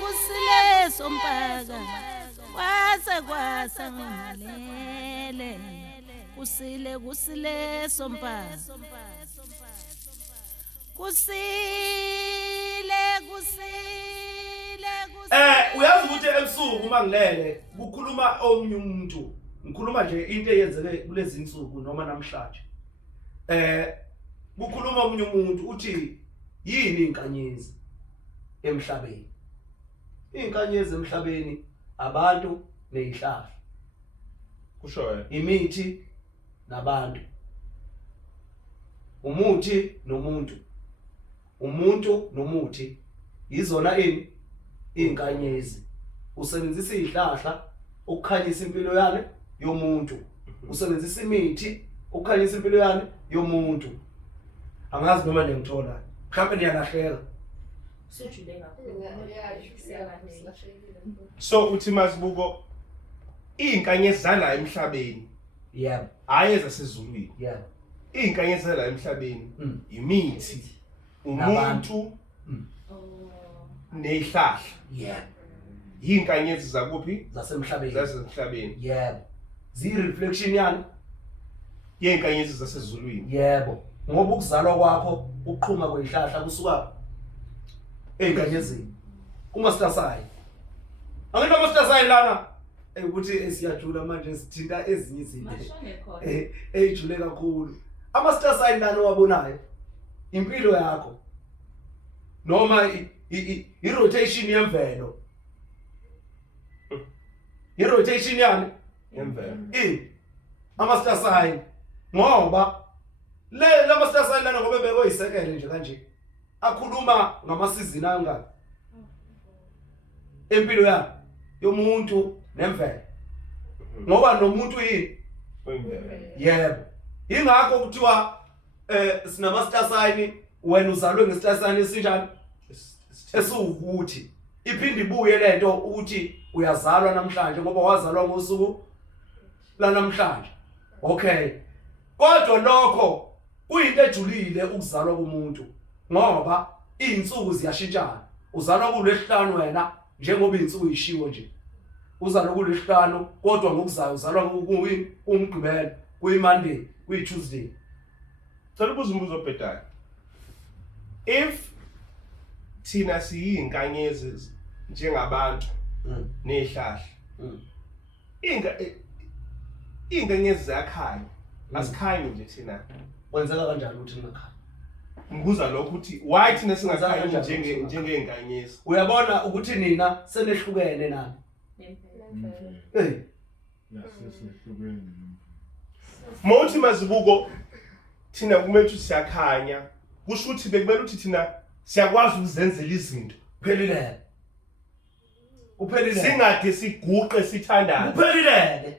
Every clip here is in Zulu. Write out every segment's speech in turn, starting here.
kusile sompaka kwasa ngalele kusile sompaka kusile uyazi ukuthi ebusuku mangilele kukhuluma omnye umuntu ngikhuluma nje into eyenzeke kulezi insuku noma namhlanje kukhuluma omnye umuntu uthi yini inkanyezi emhlabeni inkanyezi emhlabeni abantu nezihlahla kusho wena imithi nabantu umuthi nomuntu umuntu nomuthi izona ini inkanyezi usebenzisa izihlahla ukukhanyisa impilo yane yomuntu usebenzisa imithi ukukhanyisa impilo yane yomuntu angazi noma ngimthola mhlawumbe niyalahleka so uthi Masibuko inkanyezi zala emhlabeni yebo hayi ezasezulwini yebo inkanyezi zala emhlabeni imithi umuntu nezihlahla yebo inkanyezi zakuphi zasemhlabeni zasemhlabeni yebo zi-reflection yani yenkanyezi zasezulwini yebo ngoba ukuzalwa kwakho uqhuma kwezihlahla kusuka einkanyezini uMastasayi angena uMastasayi lana ukuthi siyajula manje sithinta ezinye izinto ejule kakhulu amaStasayi lana wabonayo impilo yakho noma i-rotation yemvelo i-rotation yani yemvelo amaStasayi ngoba lamaStasayi lana ngoba bekoyisekele nje kanje akhuluma ngamasizini angaka empilo yakhe yomuntu nemvelo ngoba nomuntu yini wemvelo yebo ingakho kuthiwa sinamaStasayi wena uzalwe ngeStasayi esinjani esiwukuthi iphinde ibuye lento ukuthi uyazalwa namhlanje ngoba wazalwa ngosuku la namhlanje okay kodwa lokho kuyinto ejulile ukuzalwa kumuntu ngoba izinsuku ziyashintshana uzalwa kulesihlanu wena njengoba izinsuku zishiwo nje uzalwa kulesihlanu kodwa ngokuzayo uzalwa kuMgqibelo kuyiMonday kuyiTuesday Cela ubuza umbuzo obhedayo if thina siyinkanyezi njengabantu nezihlahla inkanyezi zakhanya asikhanyi nje thina wenzeka kanjani ukuthi ngikhaya ngibuza lokho ukuthi why thina singakhanyi njengeinkanyezi uyabona ukuthi nina senehlukene nani Yasehlukene Mawuthi Masibuko thina kumele siyakhanya kusho ukuthi bekumele ukuthi thina siyakwazi ukuzenzela izinto uphelile singade siguqe sithandaze uphelile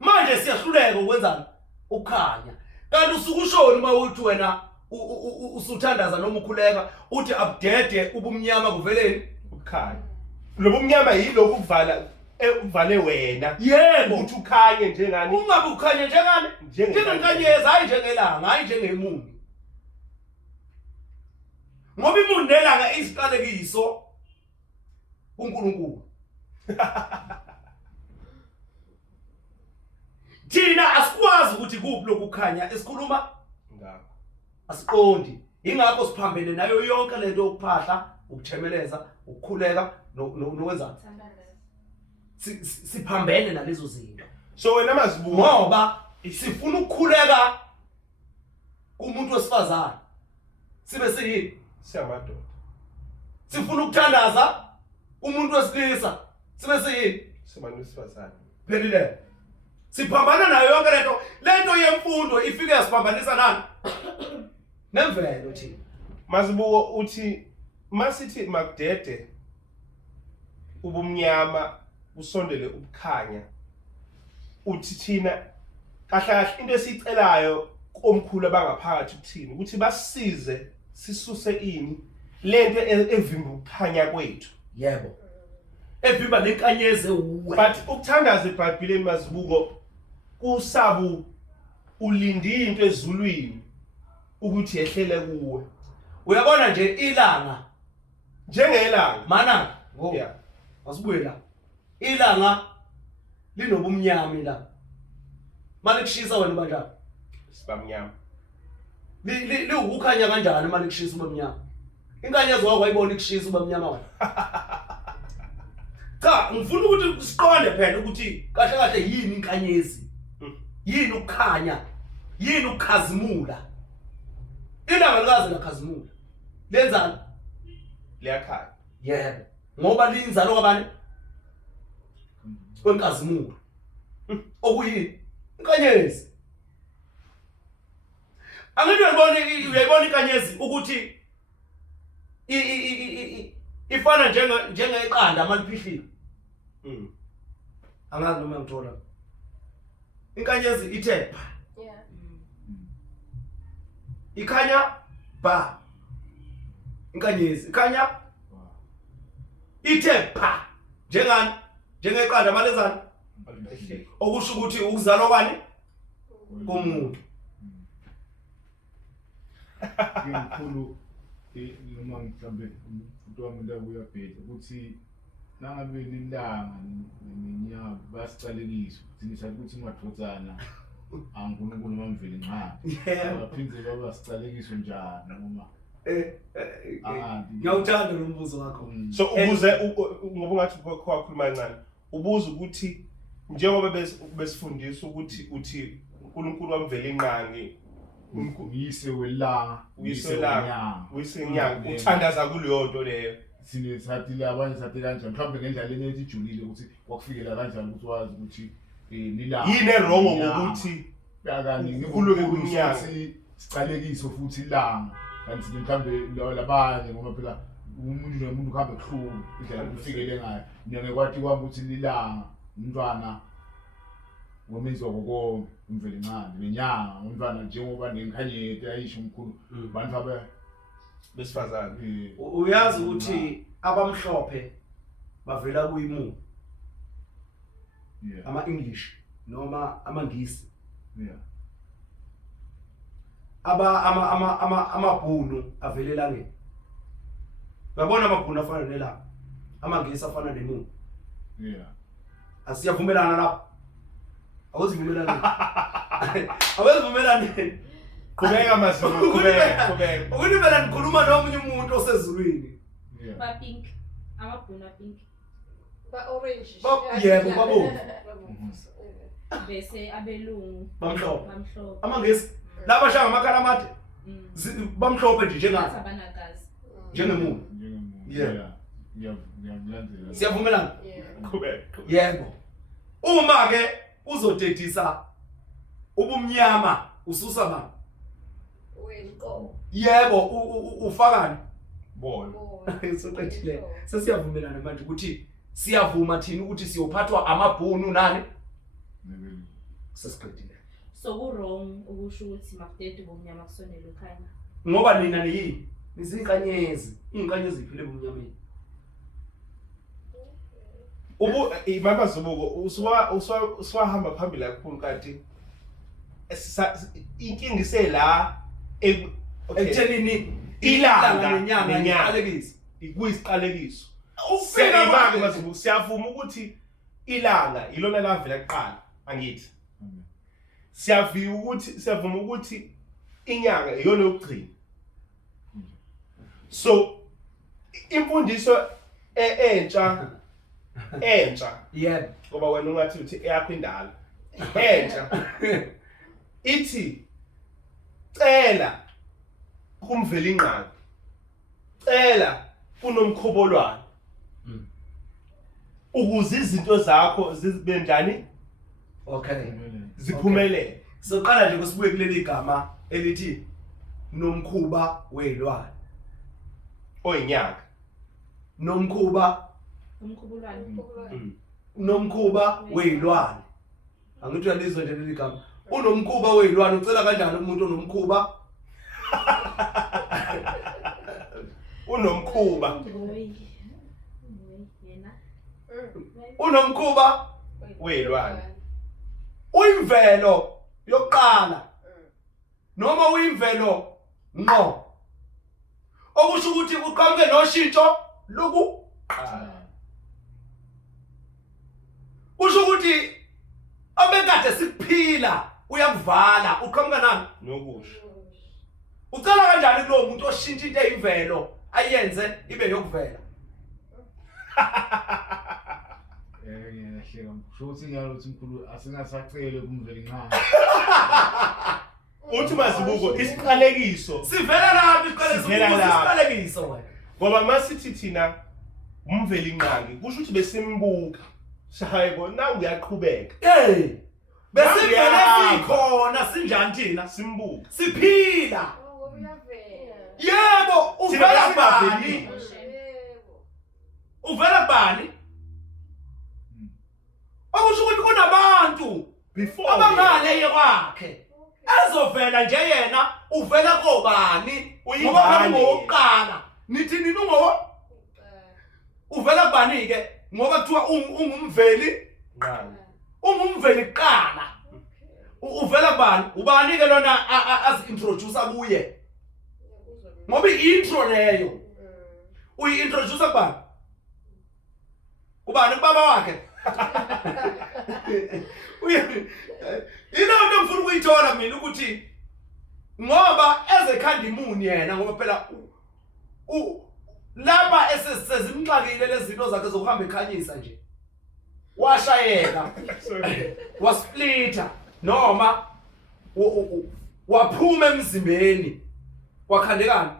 manje siyahluleka ukwenza ukukhanya kanti usukushona uma uthi wena usuthandaza noma ukhuleka uthi abdede ubumnyama kuveleni ukukhanya lobo mnyama yilokho ukuvale wena yebo uthi ukhanye njengani ungabe ukhanya njengani njengenkanyezi hayi njengelanga hayi njengemuni ngoba imuni nelanga isiqalekiso uNkulunkulu thina asikwazi ukuthi kuphi lokukhanya esikhuluma ngakho asiqondi ingakho siphambene nayo yonke lento yokuphahla ukuthemeleza ukukhuleka nokwenza siphambene nalezo zinto so wena Masibuko ngoba sifuna ukukhuleka kumuntu wesifazane sibe siyini siyamadoda sifuna ukuthandaza umuntu wesilisa sibe siyini sibantu besifazane phelile siphambana nayo yonke lento yemfundo ifike yasiphambanisa nani nemvelo thina Masibuko uthi masithi makudede ubumnyama usondele ukukhanya uthi thina kahle into esicelayo komkhulu abangaphakathi ukuthini ukuthi basisize sisuse ini lento evimba ukukhanya kwethu yebo evimba lenkanyeze uwe but ukuthandaza eBhayibhelini Masibuko kusabu ulindi into ezulwini ukuthi yehlele kuwe uyabona nje ilanga njengelanga mana yeah asibuye la ilanga linobumnyama la manje kushisa wena kanjani sibamnyama li ukukhanya kanjani manje kushisa ubamnyama inkanyezi wakho ayibona ikushisa ubamnyama wena cha ngifuna ukuthi siqonde phela ukuthi kahle kahle yini inkanyezi yini ukukhanya yini ukukhazimula ilanga likaze lakhazimula lenzani liyakhanya yebo ngoba linzalo kwabani kwenkazimulo okuyini inkanyezi angithi uyayibona inkanyezi ukuthi ifana njengeqanda maliphihlile angazi noma ngithola inkanyezi ithe pha ikhanya ba inkanyezi ikhanya ithe pha njengani njengeqanda malezani okusho ukuthi ukuzalwa kwani komuntu Ngikhulu noma mhlambe umuntu wami ndabuya bhedla ukuthi nangabe lilanga nenyanga basicalekisa ukuthi nisathi ukuthi madvodzana anguNkulunkulu mamveli nqa baphindze babasicalekiso njani noma ngiyawuthanda lo mbuzo wakho so ubuze ngoba ngathi kwakhuluma kancane ubuza ukuthi njengoba besifundisa ukuthi uthi uNkulunkulu wamvela inqangi uyise welanga uyise inyanga uthandaza kuleyo nto leyo sine sathi labanye sathi kanjani mhlawumbe ngendlela ethi ijulile ukuthi kwakufikela kanjani ukuthi wazi ukuthi lilanga yini erongo ngokuthi yakani ukhuluke kunyanga sicalekiso futhi ilanga kanti mhlawumbe labanye ngoba phela umuntu nomuntu uhambe kuhluku indlela kufikele ngayo nyenge kwathi kwami ukuthi lilanga umntwana ngomenzi wakokonke umveli ncane nenyanga umntwana njengoba nenkhanyeti ayisho umkhulu bantu besifazane uyazi ukuthi abamhlophe bavela kuyimu ama English noma amangisi amabhunu avelela ngene uyabona amabhunu afana nelanga amangisi afana nemu asiyavumelana lapho awuzivumelani qhubeka mazulu qhubeka ukuthi phela nikhuluma nomunye umuntu osezulwini ba pink amabhuna pink ba orange yebo babomvu bese abelungu bamhlophe amangisi laba shanga amakhala amade bamhlophe nje njengani abanakazi njengemuntu ngiyamlandela siyavumelana qhubeka yebo uma ke uzodedisa ubumnyama ususa bani wenko yebo ufakani bona soqedile sesiyavumelana manje ukuthi siyavuma thina ukuthi siyophathwa amabhunu nani sesiqedile so ku wrong ukusho ukuthi makudede bomnyama kusonela ukhanya ngoba nina niyini nizinkanyezi inkanyezi iphile bomnyameni mama Zubuko uswahamba phambili kakhulu kanti inkinga isela ekuthenini ilanga nenyanga iqalekise kuyisiqalekiso ufika manje Mazubuko siyavuma ukuthi ilanga ilona lavela kuqala angithi siyavuma ukuthi inyanga iyona yokugcina so imfundiso entsha yebo ngoba wena ungathi uthi eyakho indala entsha ithi cela kumvela inqangi cela kunomkhobolwane ukuze izinto zakho zibe njani okay ziphumelele soqala nje kusibuye kuleli gama elithi nomkhuba wezilwane oyinyaka nomkhuba nomkhuba wezilwane angithi uyalizwa nje leli gama unomkhuba wezilwane ucela kanjani umuntu onomkhuba unomkhuba yena unomkhuba wezilwane uyimvelo yokuqala noma uyimvelo ngqo okusho ukuthi uqhamuke noshintsho loku usho ukuthi abekade siphila uyakuvala uqhamuka nani nokusho ucela kanjani kulo muntu oshintsha into eyimvelo ayenze ibe yokuvela ngiyahleka kusho ukuthi ngiyalo ukuthi mkhulu asingasacele kumveli nqa uthi Mazibuko isiqalekiso sivela laphi Sivela laphi. isiqalekiso wena ngoba masithi thina umveli nqangi kusho ukuthi besimbuka shayebo nawe uyaqhubeka besivele Nangiyahamba. sikhona sinjani thina simbuka siphila Oh, uyavela. yebo Thina uvela besingaveli. kubani Yebo. uvela kubani okusho ukuthi kunabantu before abangale kwakhe ezovela nje yena uvela kobani ngoba Uyingane. ngokuqala nithi nini uvela kubani ke ngoba kuthiwa ungumveli nqangi ungumveli kuqala uvela kubani ubani ke lona azi-introduce kuye ngoba i-intro leyo uyi-introduce kubani kubani kubaba wakhe yinto ngifuna ukuyithola mina ukuthi ngoba ezekhanda imuni yena ngoba phela lapha esesezimxakile lezi zinto zakhe zokuhamba ekhanyisa nje washayeka wasplita noma waphuma emzimbeni wakhandekana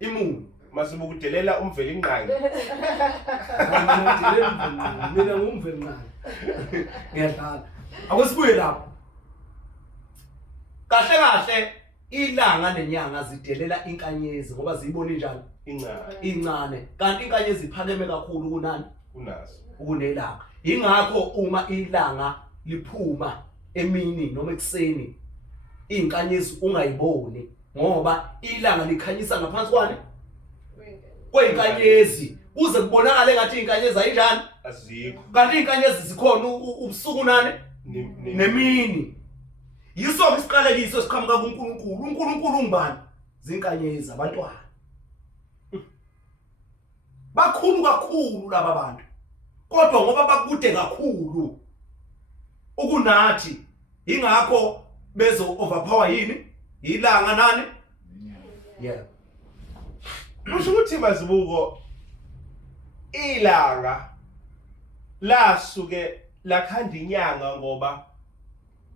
imuni Mazibuko udelela umveli nqangi mina ngumveli nqangi ngiyadlala akwesibuye lapho kahle kahle ilanga nenyanga zidelela inkanyezi ngoba ziyibona njani incane incane kanti inkanyezi iphakeme kakhulu kunani kunazo kunelanga ingakho uma ilanga liphuma emini noma ekseni inkanyezi ungayiboni ngoba ilanga likhanyisa ngaphansi kwani kwenkanyezi kuze kubonakale ngathi inkanyezi ayinjani azikho kanti inkanyezi zikhona ubusuku nani nemini yiso isiqalekiso esiqhamuka kuNkulunkulu uNkulunkulu ngubani zinkanyezi abantwana bakhulu kakhulu laba bantu kodwa ngoba bakude kakhulu ukunathi ingakho bezo overpower yini ilanga nani yeah kusho ukuthi Mazibuko ilanga lasuke lakhanda inyanga ngoba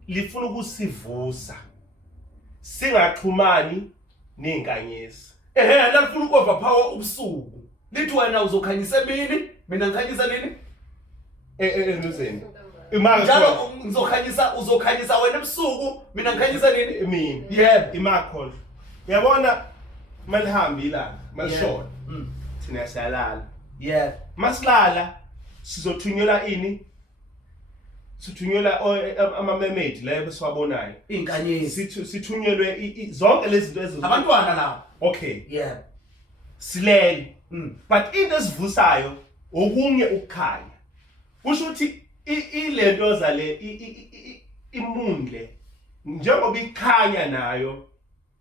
lifuna ukusivusa singaxhumani nenkanyezi lifuna uku-overpower ubusuku lithi wena uzokhanyisa emini mina ngikhanyisa nini enuzeni imali njalo uzokhanyisa wena ebusuku mina ngikhanyisa nini emini yebo imakhono yabona malihambi ilanga malishona Mm. thina siyalala yebo masilala sizothunyelwa ini sithunyelwa ama-mermaid layo besiwabonayo inkanyezi sithunyelwe zonke lezi zinto ezo abantwana labo okay yebo silele Mm. but into esivusayo okunye ukukhanya kusho ukuthi ilento zale imundle njengoba ikhanya nayo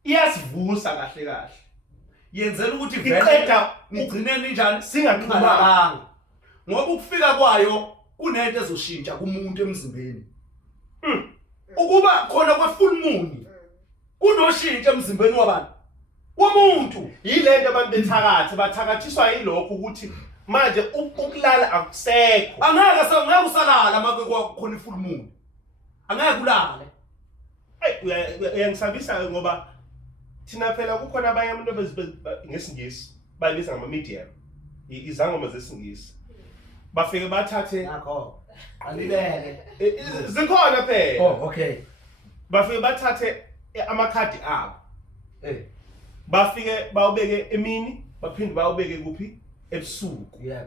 iyasivusa kahle kahle yenzela ukuthi Iqeda nigcineni njani singaxhumani ngoba ukufika kwayo kunento ezoshintsha kumuntu emzimbeni ukuba khona kwe-full moon kunoshintsho emzimbeni wabantu womuntu yilento abantu bethakathe bathakathiswa yilokho ukuthi manje ukulala akusekho angeke usalala make kwakhona i-full moon angeke ulale uyangisabisa ngoba thina phela kukhona abanye abantu ngesingisi bayibiza ngama-medium izangoma zesingisi bafike bathathe nakho qalileke zikhona phela okay bafike bathathe amakhadi abo bafike bawubeke emini baphinde bawubeke kuphi ebusuku yeah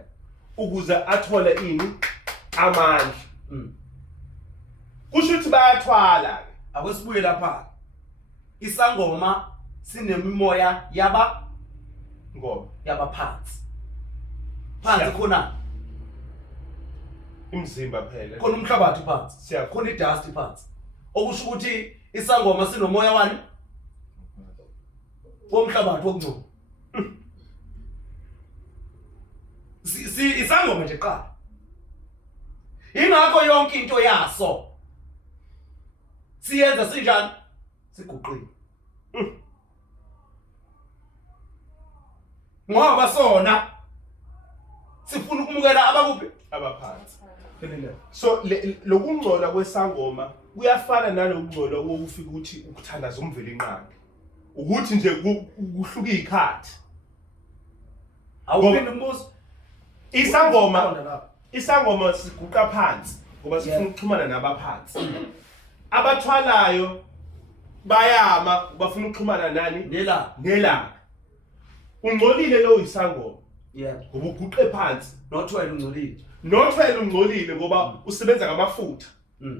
ukuze athole ini amandla kusho ukuthi bayathwala ke akwesibuye lapha isangoma sinemimoya ngoba yabaphansi phansi khona imzimba phela khona umhlabathi phansi Siyakhona. khona idust phansi okusho ukuthi isangoma sinomoya wani womhlabathi wokungcola isangoma nje qala ingakho yonke into yaso siyenza sinjani siguqile ngoba sona sifuna ukumukela abakuphi abaphansi. phelele So lokungcola kwesangoma kuyafana nalokungcola wokufika ukuthi ukuthandaza umveli inqangi. Ukuthi nje kuhluka izikhathi. awuphinde umbuzo Isangoma siguqa phansi ngoba sifuna ukuxhumana nabaphansi. Abathwalayo bayama bafuna ukuxhumana nani? Nelanga. Ungcolile lo isangoma. yeah Ngoba uguqe phansi. nothwele ungcolile Nothwele ungcolile ngoba usebenza ngamafutha.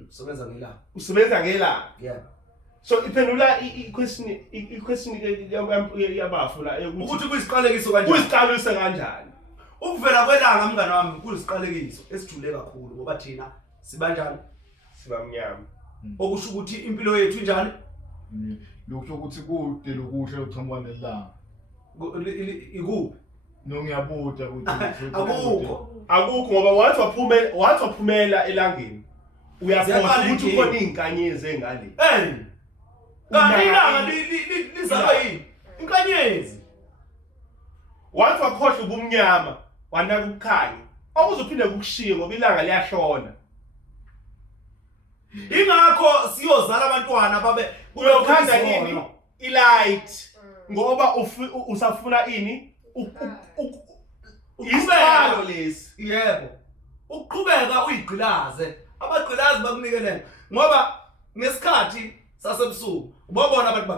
sebenza ngelanga Usebenza ngelanga. yeah So iphendula i-question yabafu la ukuthi kuyisiqalekiso kanjani kuyiqalise kanjani? ukuvela kwelanga mngane wami kuyisiqalekiso esijule kakhulu ngoba thina sibanjani Sibamnyama. okusho ukuthi impilo yethu injani Lokho ukuthi kude lokusha lokuqhamuka nelanga. ikuphi Nongiyabuda ukuthi Akukho ngoba wathi waphumela elangeni. Uyakhohlwa ukuthi khona izinkanyezi engale. kanti ilanga lizalwa yini inkanyezi Wathi wakhohlwa ubumnyama wanaka ukukhanya. Okuzophinde kukushiye ngoba ilanga liyashona. ingakho siyozala abantwana babe Uyokhanda nini? Ilight. Ngoba usafuna ini? Isalo lesi. yebo ukuqhubeka uyigqilaze abagqilazi bakunikele ngoba ngesikhathi sasebusuku ubabona abantu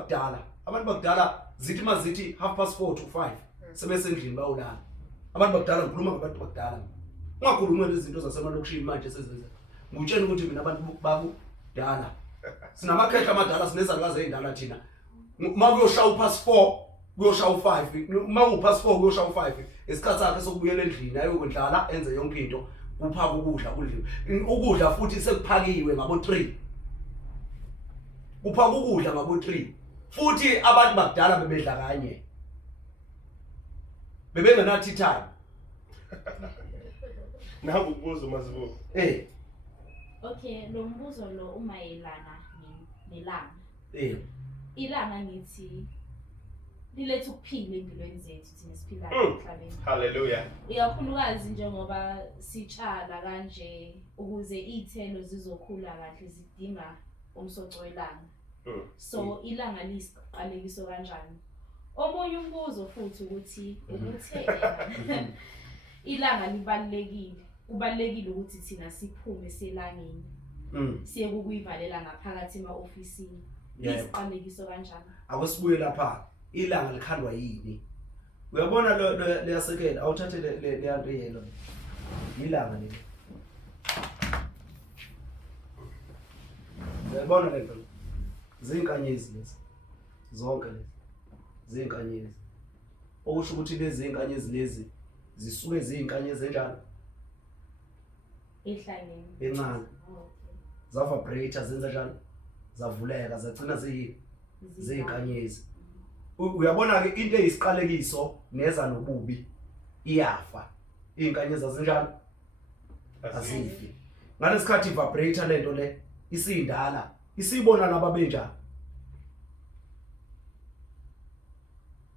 bakudala zithi mazithi 4:30 to 5 sebesendlini bayolala abantu bakudala ngikhuluma ngabantu bakudala ungakhuluma lezinto zasemalokishini manje sezenza ngutshela ukuthi mina abantu bakudala sinamakhehla amadala sinezalukazi ezindala thina makuyoshaya u4 kuyoshaya u5 maku4 kuyoshaya u5 isikhathi sakhe sokubuyela endlini ayokudlala enze yonke into kuphaka ukudla kudliwe ukudla futhi sekuphakiwe ngabo3 kuphaka ukudla ngabo3 futhi abantu bakudala bebedla kanye bebengenathi time Naku ukubuza mazibuko. Okay, lo mbuzo lo umayelana nelanga. Ilanga ngithi liletha ukuphila empilweni zethu thina siphilayo emhlabeni. Hallelujah. Ikakhulukazi njengoba sitshala kanje ukuze izithelo zizokhula kahle zidinga umsoco welanga. So ilanga lisiqalekiso kanjani? Omunye umbuzo futhi ukuthi ukuthe ilanga libalekile. Kubalekile ukuthi thina siphume selangeni. Siye kuyivalela ngaphakathi ema-ofisini. Lisiqalekiso kanjani? Akusibuye lapha ilanga likhandwa yini uyabona leyasekela awuthathe le yanto yelo ilanga leli uyabona lento zinkanyezi lezi zonke lezi zinkanyezi okusho ukuthi lezi zinkanyezi lezi zisuke zinkanyezi enjani ehlangene encane za vibrator zenza njani zavuleka zagcina zinkanyezi uyabona ke into eyisiqalekiso neza nobubi iyafa inkanyezi azinjani azifi ngalesikhathi vibrator lento le isindala isibona lababenjani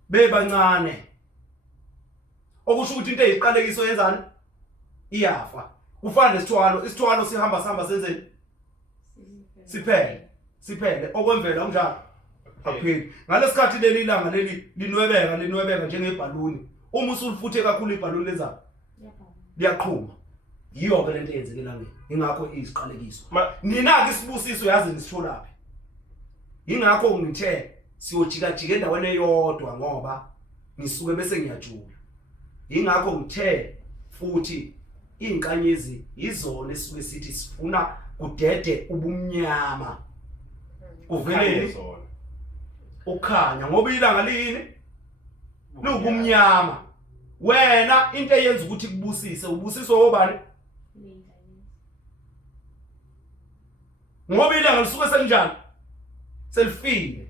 bebancane okusho ukuthi into eyiqalekiso yenzani iyafa kufana nesithwalo sihamba senzeni siphele okwemvela unjalo apheli ngalesikhathi leli ilanga leli linwebeka njengebhaluni uma usulifuthe kakhulu ibhaluni lenza liyaqhuma yiyo ke lento eyenzeke elangeni ingakho iziqalekiso nina ke isibusiso yazi nisitholaphi ingakho ngithe siyojika endaweni eyodwa ngoba ngisuke bese ngiyajula ingakho ngithe futhi inkanyezi izona esisuke sithi sifuna kudede ubumnyama kuveleni ukhanya ngoba ilanga lini lubumnyama wena into eyenza ukuthi kubusise ubusiso obani ngoba ilanga lisuke selinjani selifile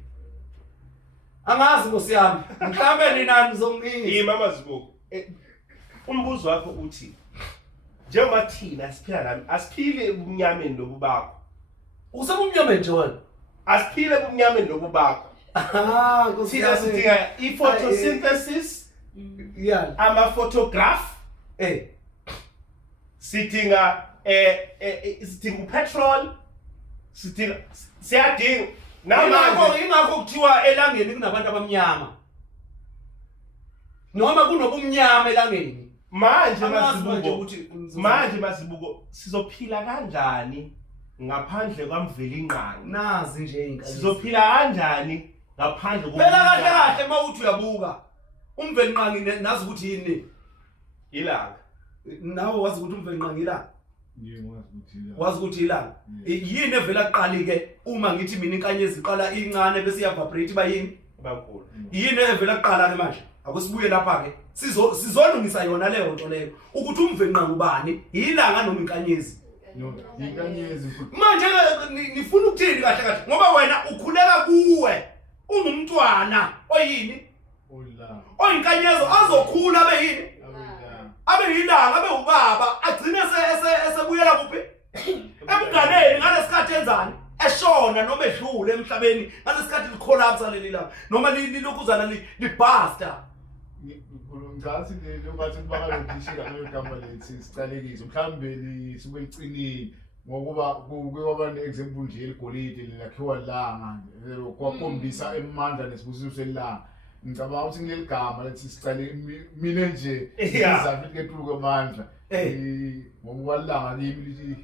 Angazi Nkosi yami. Mhlambe nina nizongiza. Mama Zibuko. Umbuzo wakho uthi njengoba thina siphila nami asiphile ubumnyameni lobubakho. Usebumnyama nje wena. Asiphile ubumnyameni lobubakho. Ah, Nkosi Thina yami. sidinga i-photosynthesis, Yeah. ama-photograph, sidinga sidinga upetrol, siyadinga Ingakho kuthiwa elangeni kunabantu abamnyama. Noma kunobumnyama elangeni. manje Angazi manje Mazibuko. ukuthi Manje Mazibuko sizophila kanjani ngaphandle kwamveli inqangi? nazi nje inkazi. Sizophila kanjani ngaphandle Phela kahle mawuthi uyabuka. Umveli nqangi nazi ukuthi yini. ilanga. Nawe wazi ukuthi umveli nqangi ilanga. Yebo ngathi Wazi ukuthi ilanga. Yini evela kuqali ke uma ngithi mina inkanyezi iqala incane bese iyavibrate bayini? Bakhulu. Yini evela kuqala ke manje? Akusibuye lapha ke. Sizolungisa yona leyo nto leyo. Ukuthi umveli nqangi ubani? Ilanga noma inkanyezi. no, inkanyezi futhi. Manje nifuna ukuthini kahle ngoba wena ukhuleka kuwe. Ungumntwana oyini? Ola. Oyinkanyezo azokhula abe yini? Abela. Abe yilanga abe ubaba agcine esebuyela kuphi? Emganeni ngalesikhathi enzani? Eshona noma edlule emhlabeni ngalesikhathi licollapse leli langa noma lilokuzana libasta. Ngicasi le bathi bakalokushila ngegama lethi sicalekiso mhlambe sibe licinile ngokuba kuyoba ne-example nje eligolide lelakhiwa langa kwakhombisa emandla nesibusiso selanga. Ngicabanga ukuthi ngileli gama lethi sicale mina nje izamile kethuko amandla ngoba langa kimi lithi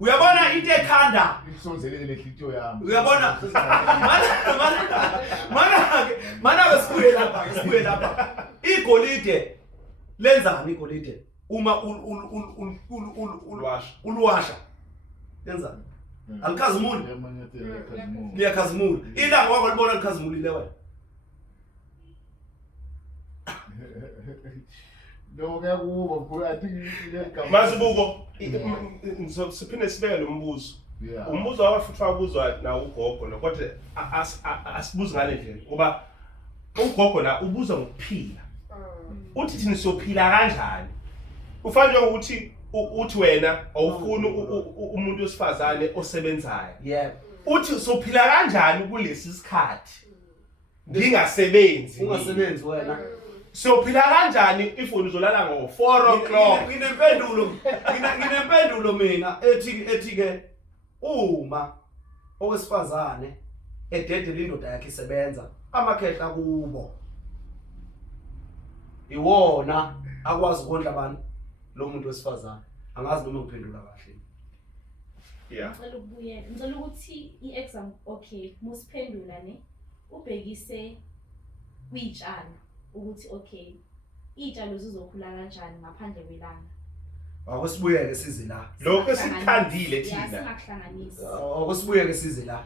Uyabona into ekhanda. isonzelele lehlityo yami. Uyabona? Mana sibuye lapha. Igolide lenzani igolide? Uma ulwasha. Lenzani? Alikhazimuli. Liyakhazimula. Ilanga wakho libona likhazimulile wena. No kuyakuba kukhulu I think ileli gama. Mazibuko, siphinde sibeke lo mbuzo. Yeah. Umbuzo wafuthi wabuzwa na ugogo kodwa asibuzi ngale ndlela ngoba ugogo la ubuza ngokuphila. Uthi thina siyophila kanjani? Ufana ukuthi wena awufuni umuntu wesifazane osebenzayo. Yebo. Uthi sophila kanjani kulesi sikhathi? Ngingasebenzi. Ungasebenzi wena. Siyophila kanjani if uzolala ngo-4 o'clock? Nginempendulo mina ethi ke uma owesifazane ededela indoda yakhe isebenza amakhehla kubo iwona akwazi ukondla abantu lo muntu wesifazane angazi noma ngiphendula kahle. Yeah. Ngicela ukuthi i-exam okay musiphendula ne ubhekise kuyitshalo ukuthi okay iy'tshalo zizokhula kanjani ngaphandle kwelanga. Akwesibuyeke size la. Lokho sikuthandile thina. Singakuhlanganisa. Akwesibuyeke size la.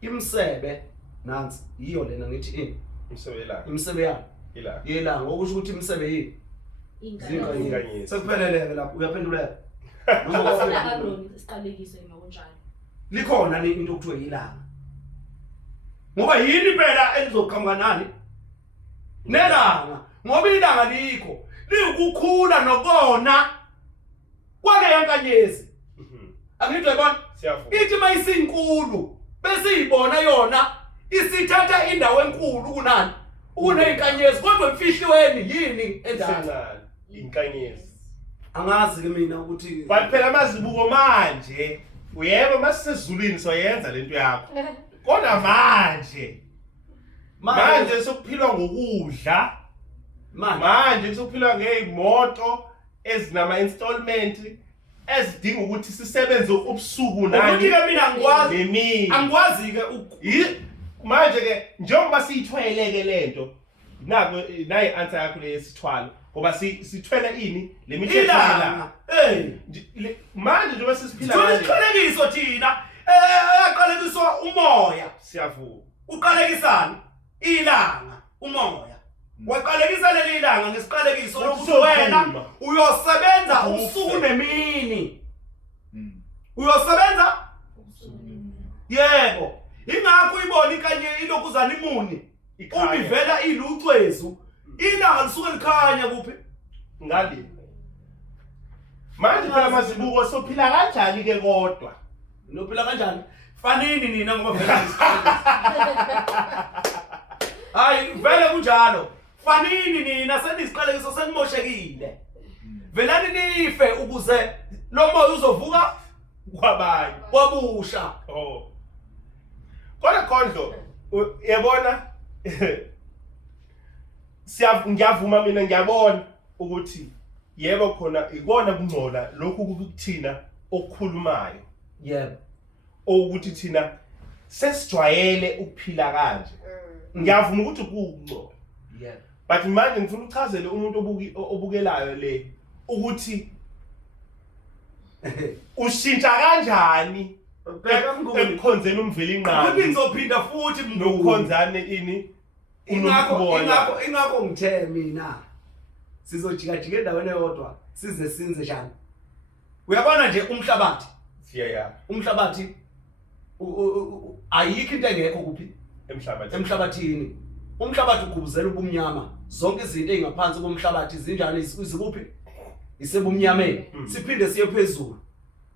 Imsebe nansi yiyo lena ngithi ini? Umsebelanga. Imsebe yami. Ilanga. Yelanga okusho ukuthi imsebe yini? Ingane. Sekupheleleke lapho uyaphenduleka. Siqalekiso emakunjalo. Likhona into okuthiwa yilanga. Ngoba yini phela elizoqhamuka nani? Nelanga. Ngoba ilanga likho. Likukhula nokona. Kwake yankanyezi. Angitwe yibona? Siyafuna. Ithi mayisinkulu bese ibona yona isithatha indawo enkulu kunani? Kunezinkanyezi kodwa emfihliweni yini endala? Inkanyezi. Angazi ke mina ukuthi But phela Mazibuko manje uyebo masisezulwini soyenza lento yakho. Kodwa manje sokuphilwa ngokudla. Manje sokuphilwa ngezimoto ezinama installment ezidinga ukuthi sisebenze ubusuku nani. ukuthi ke mina angikwazi. Nemini. Angikwazi ke Manje ke njengoba siyithweleke lento nako nayi answer yakho leyesithwalo ngoba sithwele ini lemithetho manje njengoba sisiphila kanje siqalekiso thina yaqalekiswa umoya siyavuma uqalekisana ilanga umoya waqalekisa leli ilanga ngesiqalekiso lokuthi wena uyosebenza usuku nemini uyosebenza yebo ingakho ibona ikanye ilokuzana imuni Ubivela ilucwezu. Ilanga lisuke likhanya kuphi? Ngale. Manje phela Mazibuko sophila kanjani ke kodwa? Nophila kanjani? Fanini nina ngoba vele isikhathi. Hayi vele kunjalo. Fanini nina senisiqalekiso senimoshekile. Velani nife ukuze lo moya uzovuka Kwabanye. kwabusha. Oh. Kodwa Khondlo, uyabona? Ngiyavuma mina ngiyabona ukuthi yebo khona ikona kungcola lokhu kukuthina okukhulumayo. Yebo. Ukuthi thina sesijwayele ukuphila kanje. Ngiyavuma ukuthi kungcola. Yebo. But manje ngifuna uchazele umuntu obukelayo le ukuthi ushintsha kanjani Bheka mnguni. ekukhonzeni umveli Ukuthi inqaba ngizophinda futhi mnguni. nokukhonzana ini Ingakho ngithe mina sizojika jika endaweni eyodwa size sinze njani. Uyabona nje umhlabathi. siya Umhlabathi ayikho into engekho kuphi emhlabathini. Umhlabathi ugubuzela ubumnyama. Zonke izinto ezingaphansi komhlabathi zinjani izikuphi? Isebumnyameni. Siphinde siye phezulu.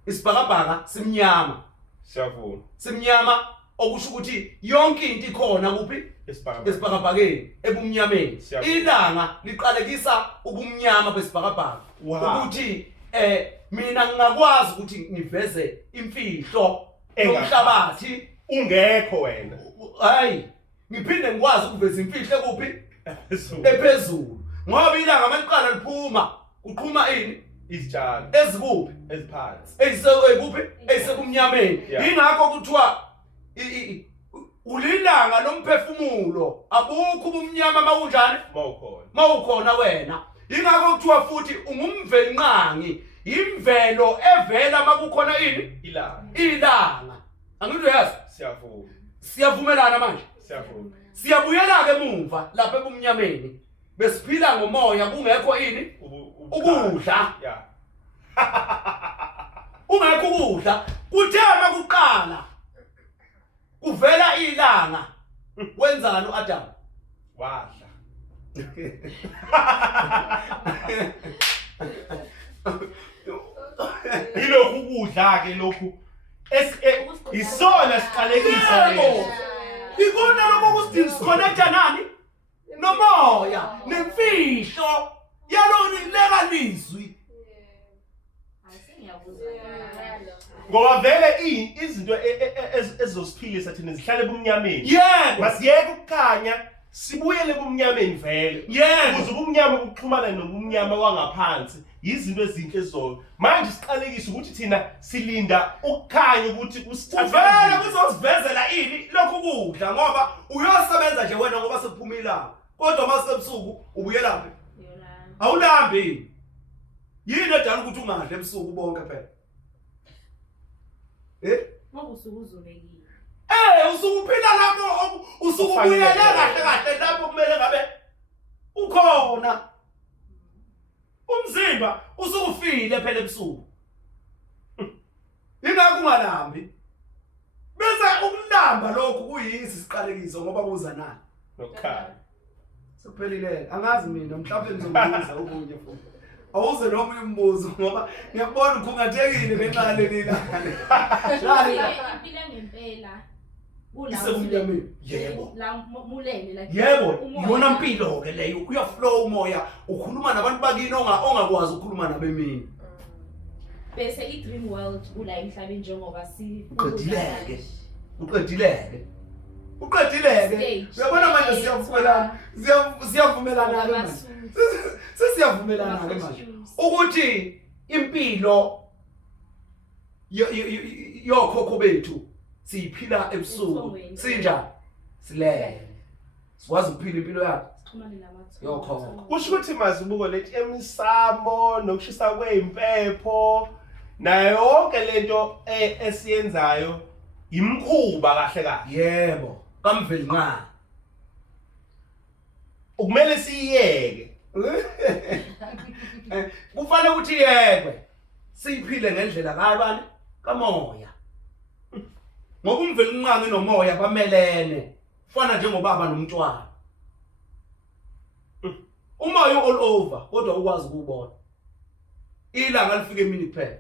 Isibhakabhaka simnyama. siyavuma Simnyama okusho ukuthi yonke into ikhona kuphi? Esibhakabhakeni ebumnyameni. Ilanga liqalekisa ubumnyama besibhakabhaka. Ukuthi mina ngingakwazi ukuthi ngiveze imfihlo yomhlabathi ungekho wena. Hayi ngiphinde ngikwazi ukuveza imfihlo kuphi? Ephezulu. Ngoba ilanga maliqala liphuma uqhuma ini? Izitshalo Ezikuphi? eziphansi. Eyisekuphi? Eyisebumnyameni. Ingakho kuthiwa ulilanga lomphefumulo abukho ubumnyama makunjani? Mawukhona wena. Ingakho kuthiwa futhi ungumveli nqangi. Imvelo evela makukhona ini? Ilanga. Angithi uyazi? Siyavuma. Siyavumelana manje. Siyavuma. Siyabuyela ke emuva lapha ebumnyameni. Besiphila ngomoya kungekho ini? Ukudla. Yeah. Ungekho ukudla. Kuthema kuqala. Kuvela ilanga. Wenzani uAdam? Wadla. Ilokhu ukudla ke lokhu isona siqalekisa Yebo. Ikona lokho kusidisconnecta nani? Nomoya, nemfihlo. Yalona ileka lizwi. ngoba vele izinto ezosiphilisa thina zihlale ebumnyameni. Yebo. Masiyeke ukukhanya sibuyele ebumnyameni vele. Yebo. Ukuze ubumnyama buxhumane nobumnyama wangaphansi izinto ezinhle ezo. Manje siqalekisa ukuthi thina silinda ukukhanya ukuthi Vele kuzosivezela ini lokhu kudla ngoba uyosebenza nje wena ngoba sekuphuma ilanga. Kodwa masebusuku ubuyelaphi? Awulambi. Yini edala ukuthi ungadle ebusuku bonke phela? Ngokusukuzulekile. Usukuphila lapho usukubuyela kahle kahle lapho kumele ngabe ukhona. Umzimba usukufile phela ebusuku. Ingakho ungalambi. Bese ukulamba lokhu kuyisi siqalekiso ngoba kuza nani? nokukhala. Sekuphelile. Angazi mina mhlawumbe ngizobuza okunye futhi. Awuze noma umbuzo ngoba ngiyabona ukhungathekile ngenxa yaleli langa. Impilo ngempela. Isebumnyameni. Yebo. La mulele la. Yebo, yona impilo ke leyo. Uyaflow umoya, ukhuluma nabantu bakini ongakwazi ukukhuluma nabemini. Bese i-dream world kula emhlabeni njengoba Uqedileke. Uqedileke. Uyabona manje siyavumelana ke manje. Sesiyavumelana ke manje. Ukuthi impilo yokhokho bethu siyiphila ebusuku. Sinjani? Silele. Sikwazi ukuphila impilo yakhe. Yokhokho. Kusho ukuthi Mazibuko lethi emisamo nokushisa kweimpepho nayo yonke lento esiyenzayo imkhuba kahle kahle. Yebo, kamveli nqa. Ukumele siyeke. Kufanele ukuthi yekwe. Siyiphile ngendlela kabani? Kamoya. Ngoba umveli nqangi nomoya bamelene. Fana njengobaba nomntwana. Umoya all over kodwa ukwazi ukubona. Ilanga lifike emini kuphela.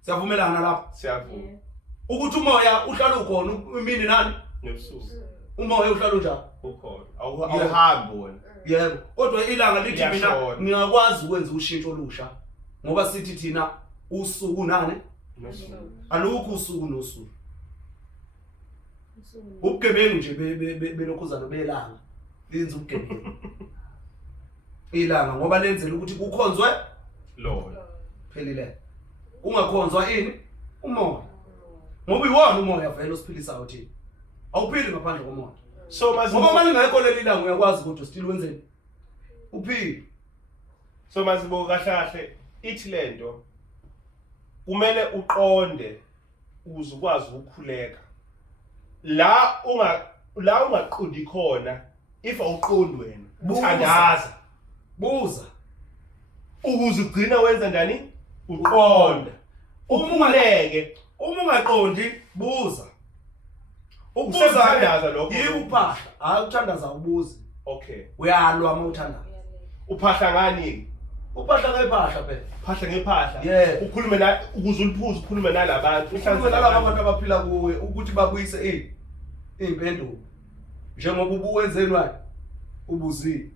Siyavumelana lapha. Siyavuma. Ukuthi umoya uhlala ukhona imini nani? Nebusuku. Umoya uhlala njalo. Ukhona. Awuhambi wona. Yebo. Kodwa ilanga lithi mina Liyashona. ngiyakwazi ukwenza ushintsho olusha. Ngoba sithi thina usuku nani? Nebusuku. Alukho usuku nosuku. Ubugebengu nje belokhuzana belanga. Lenza ubugebengu. Ilanga ngoba lenzela ukuthi kukhonzwe Lord. phelile. Ungakhonzwa ini? Umoya. Ngoba iwona umoya vele osiphilisayo thina. Awuphili ngaphandle komoya. So Ngoba manje ngekho leli ilanga uyakwazi ukuthi still wenzeni? Uphile. So mazibo kahle kahle ithi lento kumele uqonde ukuze ukwazi ukukhuleka. La ungaqondi khona if awuqondi wena. Uthandaza. Buza. Ukuze ugcina wenza njani? Uqonda. Umuleke. Uma ungaqondi buza. Ukuthandaza lokho. Yiuphahla, hayi uthandaza ubuzi. Okay. Uyalwa uma uthandaza. Uphahla ngani? Uphahla ngephahla phela. Phahla ngephahla. Yeah. Ukhulume na ukuze uliphuze ukhulume nalabantu. Uhlanze nalabo abantu abaphila kuwe ukuthi babuyise impendulo. Njengoba ubuwenzeni wani? Ubuzile.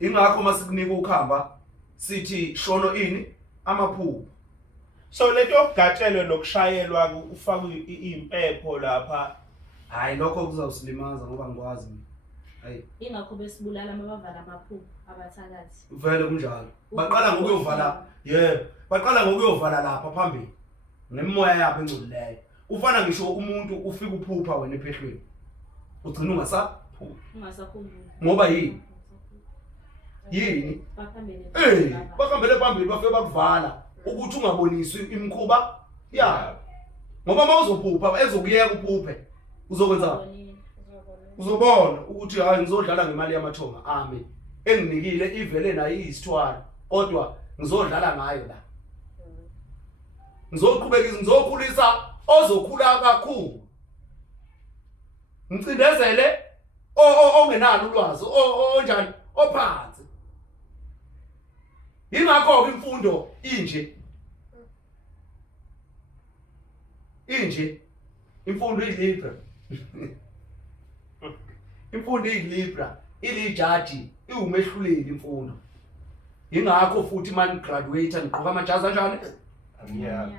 Ingakho masikunika ukuhamba sithi shono ini amaphupho. So lento yokugatshelwe nokushayelwa ufaka impepho lapha. Hayi lokho kuzawusilimaza ngoba ngikwazi mina. Hayi. Ingakho besibulala mabavala amaphupho abathakathi. Vele kunjalo. Baqala ngokuyovala. Yebo. Baqala ngokuyovala lapha phambili. Nemoya yabo engcolileyo. Ufana ngisho umuntu ufika uphupha wena ephehlweni. Ugcina ungasaphuphi. Ungasakhumbuli. Ngoba yini? Yini? Bakhambele phambili bafike bakuvala ukuthi ungaboniswi imkhuba ya. Ngoba mawuzophupha ezokuyeka uphuphe uzokwenza uzobona ukuthi hayi ngizodlala ngemali yamathonga ami enginikile ivele nayo iyisithwala kodwa ngizodlala ngayo la. Ngizokhulisa ozokhula kakhulu. Ngicindezele ongenalo ulwazi onjani ophansi. Ingakho ke imfundo inje. Imfundo iLibra. Imfundo iLibra, ilijaji, iwumehluleli imfundo. Ingakho futhi man graduate ngiqoka amajazi kanjani?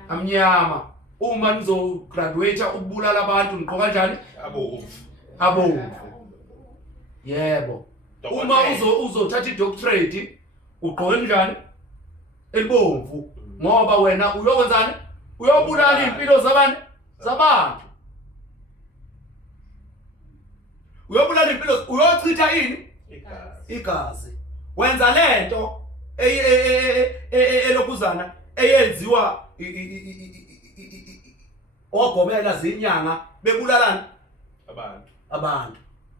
Amnyama. Uma nizo graduate ukubulala abantu ngiqoka kanjani? Abomvu. Yebo. Uma uzothatha idoctorate ugqoke njani? Elibomvu. Ngoba wena uyokwenzani? Uyobulala impilo zabantu. Uyobulala impilo, uyochitha ini? Igazi. Wenza lento elokhuzana eyenziwa ogomela zinyanga bebulalana abantu.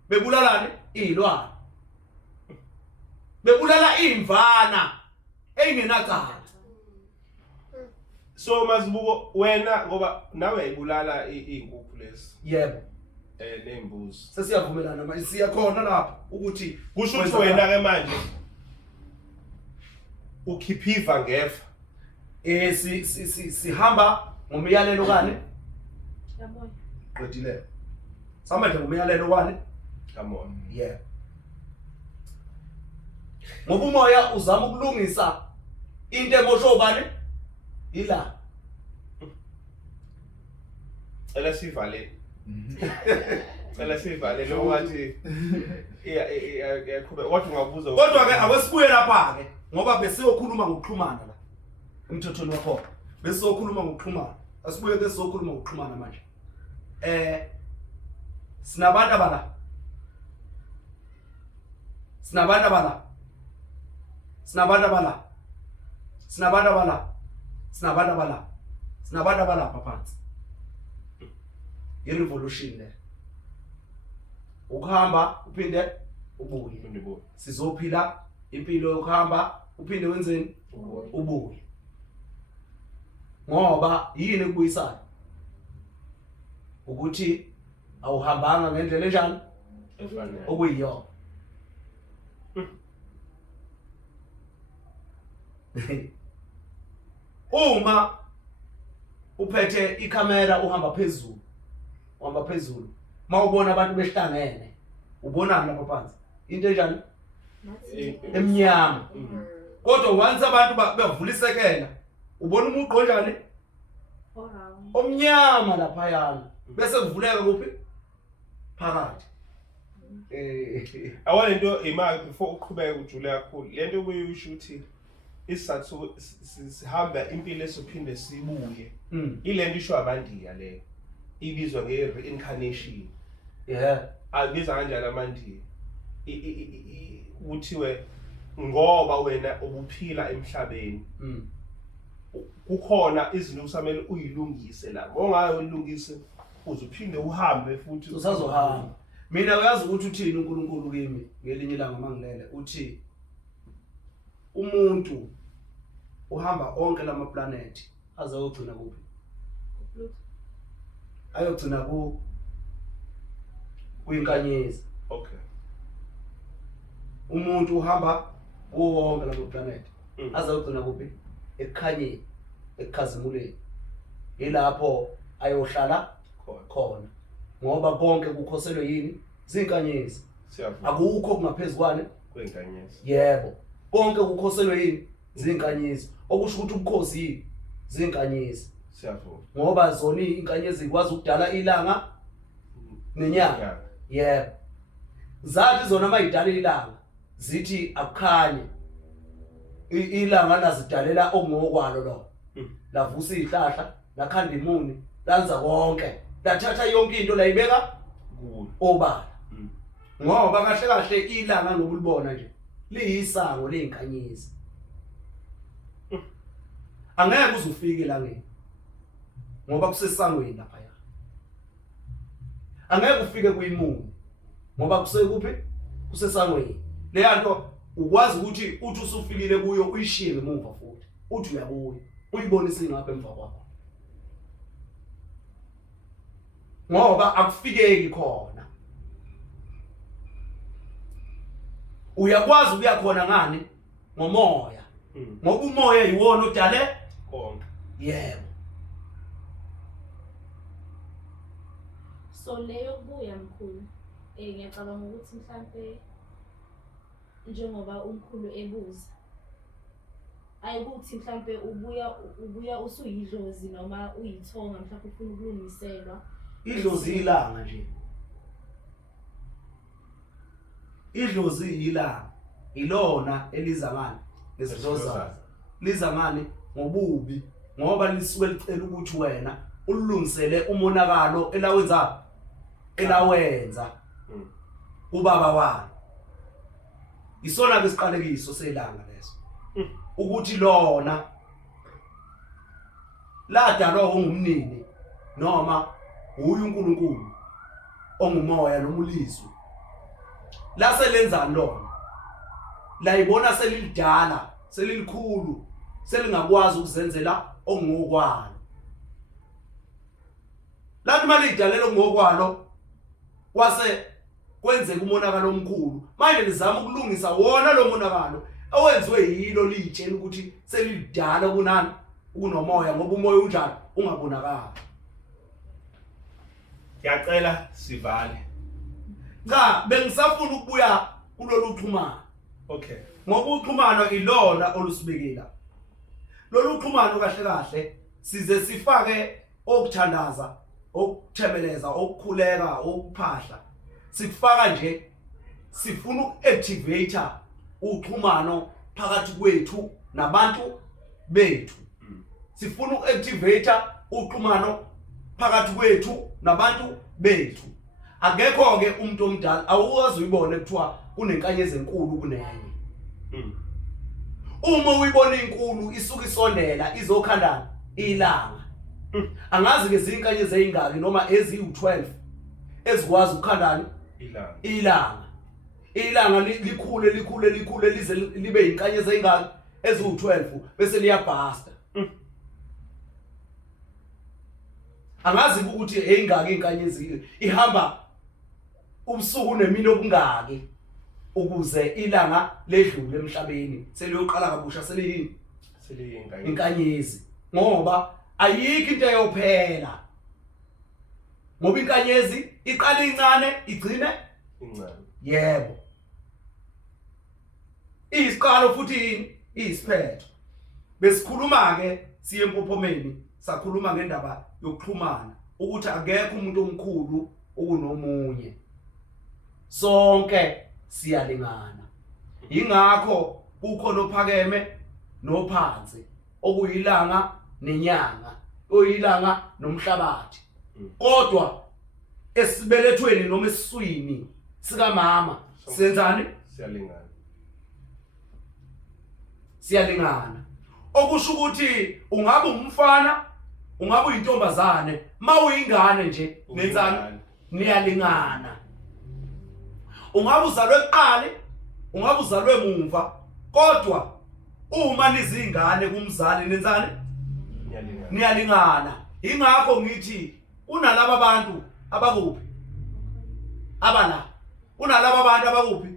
Bebulalana izilwane. Bebulala imvana engenacala. So mazibuko wena ngoba nawe ayibulala inkukhu lezi. Yebo. Nembuzi. Sesiyavumelana manje siyakhona lapha ukuthi kusho ukuthi wena ke manje ukhiphiva ngefa. Sihamba ngomyalelo kani? Yabona. Qedile. Sihamba nje ngomyalelo kani? Come on. Yeah. Ngoba umoya uzama ukulungisa into emosho bani? Ila. Ela sivale. Ela sivale lo wathi yaqhubeka wathi ungabuza. Kodwa ke awesibuye lapha ke ngoba besiyokhuluma ngokuxhumana la. Emthethweni wakho. Besiyokhuluma ngokuxhumana. Asibuye ke sizokhuluma ngokuxhumana manje. Sinabantu abala. Sinabantu abala phansi. I-revolution le. Ukuhamba uphinde ubuye. Sizophila impilo yokuhamba uphinde wenzeni? Ubuye. Ngoba yini kubuyisayo? Ukuthi awuhambanga ngendlela enjani? Efanele. okuyiyona uma uphethe ikhamera uhamba phezulu mawubona abantu behlangene ubonani lapha phansi into enjani emnyama kodwa once abantu bavulisekela ubona umuntu onjani omnyama lapha yana bese kuvuleka kuphi phakathi awona into imali before uqhubeka ujule kakhulu lento kuyisho ukuthi isathu sihamba impilo esophinde sibuye ilento isho amandiya leyo ibizwa nge-reincarnation abiza kanjani amandiya kuthiwe ngoba wena ubuphila emhlabeni kukhona izinto kusamele uyilungise la ongayo ulungise uzophinde uhambe futhi usazohamba mina uyazi ukuthi uthini uNkulunkulu kimi ngelinye ilanga mangilele uthi umuntu uhamba onke lama planet azogcina kuphi ayogcina kuyinkanyezi okay umuntu uhamba wonke lama planet azogcina kuphi ekukhanyeni ekukhazimuleni yilapho ayohlala khona ngoba konke kukhoselwe yini zinkanyezi akukho kungaphezukwane kwenkanyezi yebo konke kukhoselwe yini zinkanyezi okusho ukuthi ubukhosi yini zinkanyezi siyavuma ngoba zona inkanyezi ikwazi ukudala ilanga nenyanga yebo zathi zona mayidala ilanga zithi akukhanye ilanga nazidalela okungokwalo lo lavusa izihlahla lakhanda imuni lanza konke lathatha yonke into la ibeka obala ngoba kahle kahle ilanga ngokulibona nje liyisango leinkanyezi angeke uzufike langeni ngoba kusesangweni lapha ya angeke ufike kuyimuni ngoba kusekuphi kusesangweni leyanto ukwazi ukuthi uthi usufikile kuyo uyishiye ngemuva futhi uthi uyabuya uyibonise ngapha emva kwakho ngoba akufikeki khona uyakwazi ukuya khona ngani ngomoya ngoba umoya yiwona odale konke yebo so leyo kubuya mkhulu ngiyacabanga ukuthi mhlambe njengoba umkhulu ebuza ayikuthi mhlambe ubuya usuyidlozi noma uyithonga mhlambe ufuna ukulungiselwa idlozi ilanga nje idlozi ilanga ilona eliza ngani ngesidlozana liza ngani ngobubi ngoba lisuke licela ukuthi wena ulungisele umonakalo elawenza ubaba walo isona ke siqalekiso selanga leso ukuthi lona ladalwa ungumnini noma uyu uNkulunkulu ongumoya noma ulizwi laselenzani lona la ibona selilidala selilikhulu selingakwazi ukuzenzela ongokwalo lathi malidalela ongokwalo wase kwenzeka umonakalo omkhulu manje lizama ukulungisa wona lo monakalo owenziwe yilo litshela ukuthi selidala kunani kunomoya ngoba umoya unjani ungabonakala ngiyacela sivale cha bengisafuna ukubuya kulolu xhumano okay ngoba uxhumano ilona olusibekela lolu xhumano kahle kahle size sifake okuthandaza okuthebeleza okukhuleka okuphahla sikufaka nje sifuna ukuactivate uxhumano phakathi kwethu nabantu bethu sifuna ukuactivate uxhumano phakathi kwethu nabantu bethu akekho ke umuntu omdala awukwazi uyibone kuthiwa kunenkanyezi enkulu kunenye uma uyibona inkulu isuka isondela izokhandana ilanga angazi ke zinkanyezi ezingaki noma eziwu12 ezikwazi ukukhandana ilanga likhule lize libe inkanyezi ezingaki eziwu12 bese liyabhasta angazi ukuthi eyingaki inkanyezi ihamba ubusuku nemini obungaki ukuze ilanga ledlule emhlabeni seliyoqala kabusha seliyini inkanyezi ngoba ayikho into eyophela ngoba inkanyezi iqala incane igcine incane yebo isiqalo futhi isiphetho besikhuluma ke siye empophomeni sakhuluma ngendaba yokuxhumana ukuthi akekho umuntu omkhulu okunomunye sonke siyalingana ingakho kukho nophakeme nophansi okuyilanga nenyanga oyilanga nomhlabathi kodwa esibelethweni noma esiswini sika mama senzani siyalingana okusho ukuthi ungabe umfana ungabe uyintombazane mawuyingane nje nenzani niyalingana ungabe uzalwe eqale ungabe uzalwe mumva kodwa uma nizingane kumzali nenzani niyalingana ingakho ngithi unalabo abantu abakuphi abala unalabo abantu abakuphi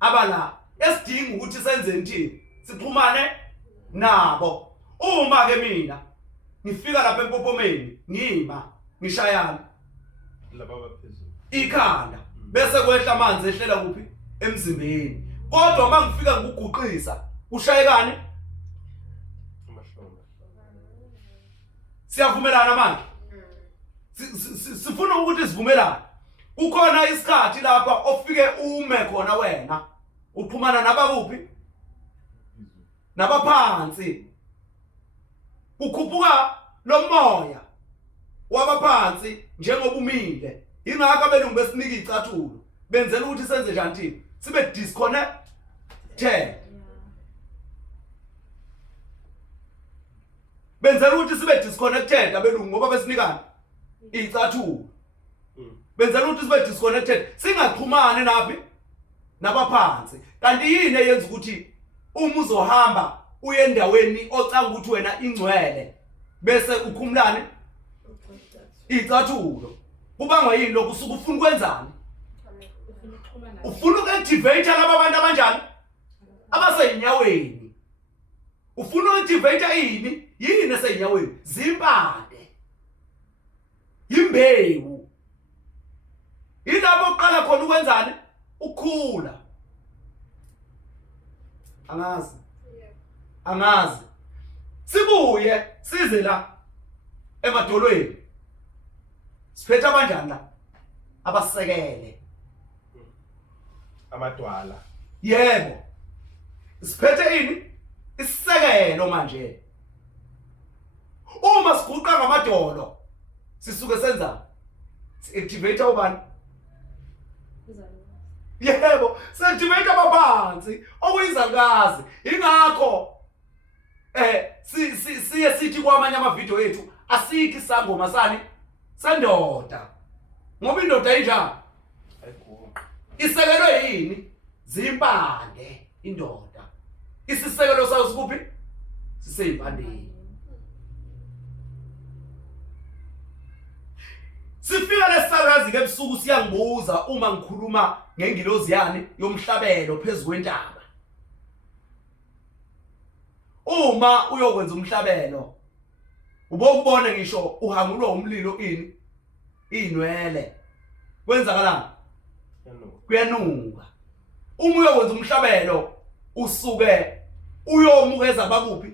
abala esidinga ukuthi senzeni thini sixhumane nabo uma ke mina ngifika lapha empophomeni ngima ngishayana laba baphezulu ikhanda bese kwehla amanzi ehlela kuphi emzimbeni kodwa mangifika ngikuguqisa ushayekani amahlombe siyavumelana manje sifuna ukuthi sivumelane kukhona isikhathi lapha ofike ume khona wena uxhumana nabakuphi nabaphansi ukhuphuka lomoya wabaphansi njengoba umile ingakho abelungu besinika icathulo benzela ukuthi senze njani thina sibe disconnected benzela ukuthi sibe disconnected abelungu ngoba besinikana icathulo benzela ukuthi sibe disconnected singaxhumani naphi nabaphansi kanti yini eyenza ukuthi uma uzohamba uye endaweni ocanga ukuthi wena ingcwele bese ukhumlane icathulo kubangwa yini lokho usuke ufuna ukwenzani ufuna ukuactivate laba bantu abanjani abaseyinyaweni ufuna ukuactivate yini eseyinyaweni zimpande imbewu ilapho uqala khona ukwenzani ukukhula angazi sibuye size la emadolweni siphethe abanjani la abasekele amadwala yebo siphethe ini isisekelo manje uma siguqa ngamadolo sisuke senza activate ubani yebo se-activate abaphansi okuyizangazi ingakho siye sithi kwamanye amavidiyo ethu asikho isangoma sani sendoda ngoba indoda injani isekelwe yini zimpande indoda isisekelo sayo sikuphi siseyimpandeni sifika lesisakazi ke ebusuku siyangibuza uma ngikhuluma ngengilozi yani yomhlabelo phezulu kwentaba uma uyokwenza umhlabelo ubokubona ngisho uhangulwa umlilo inwele kwenzakalani kuyanuka uma uyokwenza umhlabelo usuke uyomukeza abakuphi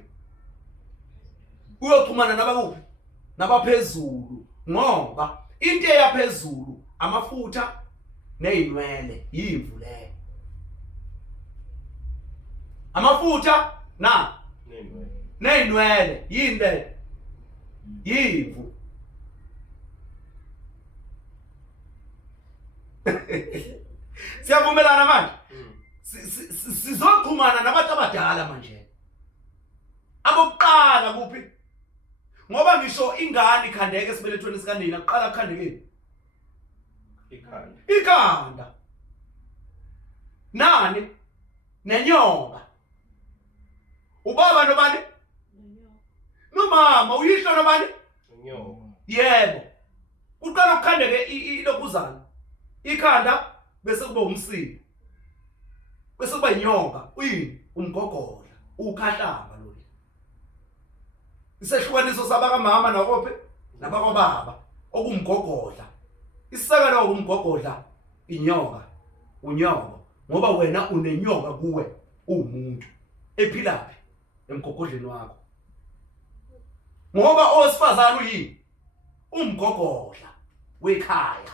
uyoxhumana nabakuphi nabaphezulu ngoba into eyaphezulu amafutha nezinwele yimvu le amafutha na nezinwele yini le yimvu siyavumelana manje sizoxhumana nabantu abadala manje abokuqala kuphi ngoba ngisho ingane ikhandeke esibelethweni sikanina kuqala kukhandekeni ikhanda nani nenyoka ubaba nobani nomama uyihlo nobani nyoka yebo uqala ukukhandeke ilokuzana ikhanda bese kuba umsila bese kuba inyonga uyini umgogodla ukhahlamba lo isehlukaniso sabaka mama nakophe nabaka baba okumgogodla isakala okumgogodla inyonga unyongo ngoba wena unenyonga kuwe umuntu ephilaphi emgogodleni wakho ngoba owesifazana uyini umgogodla wekhaya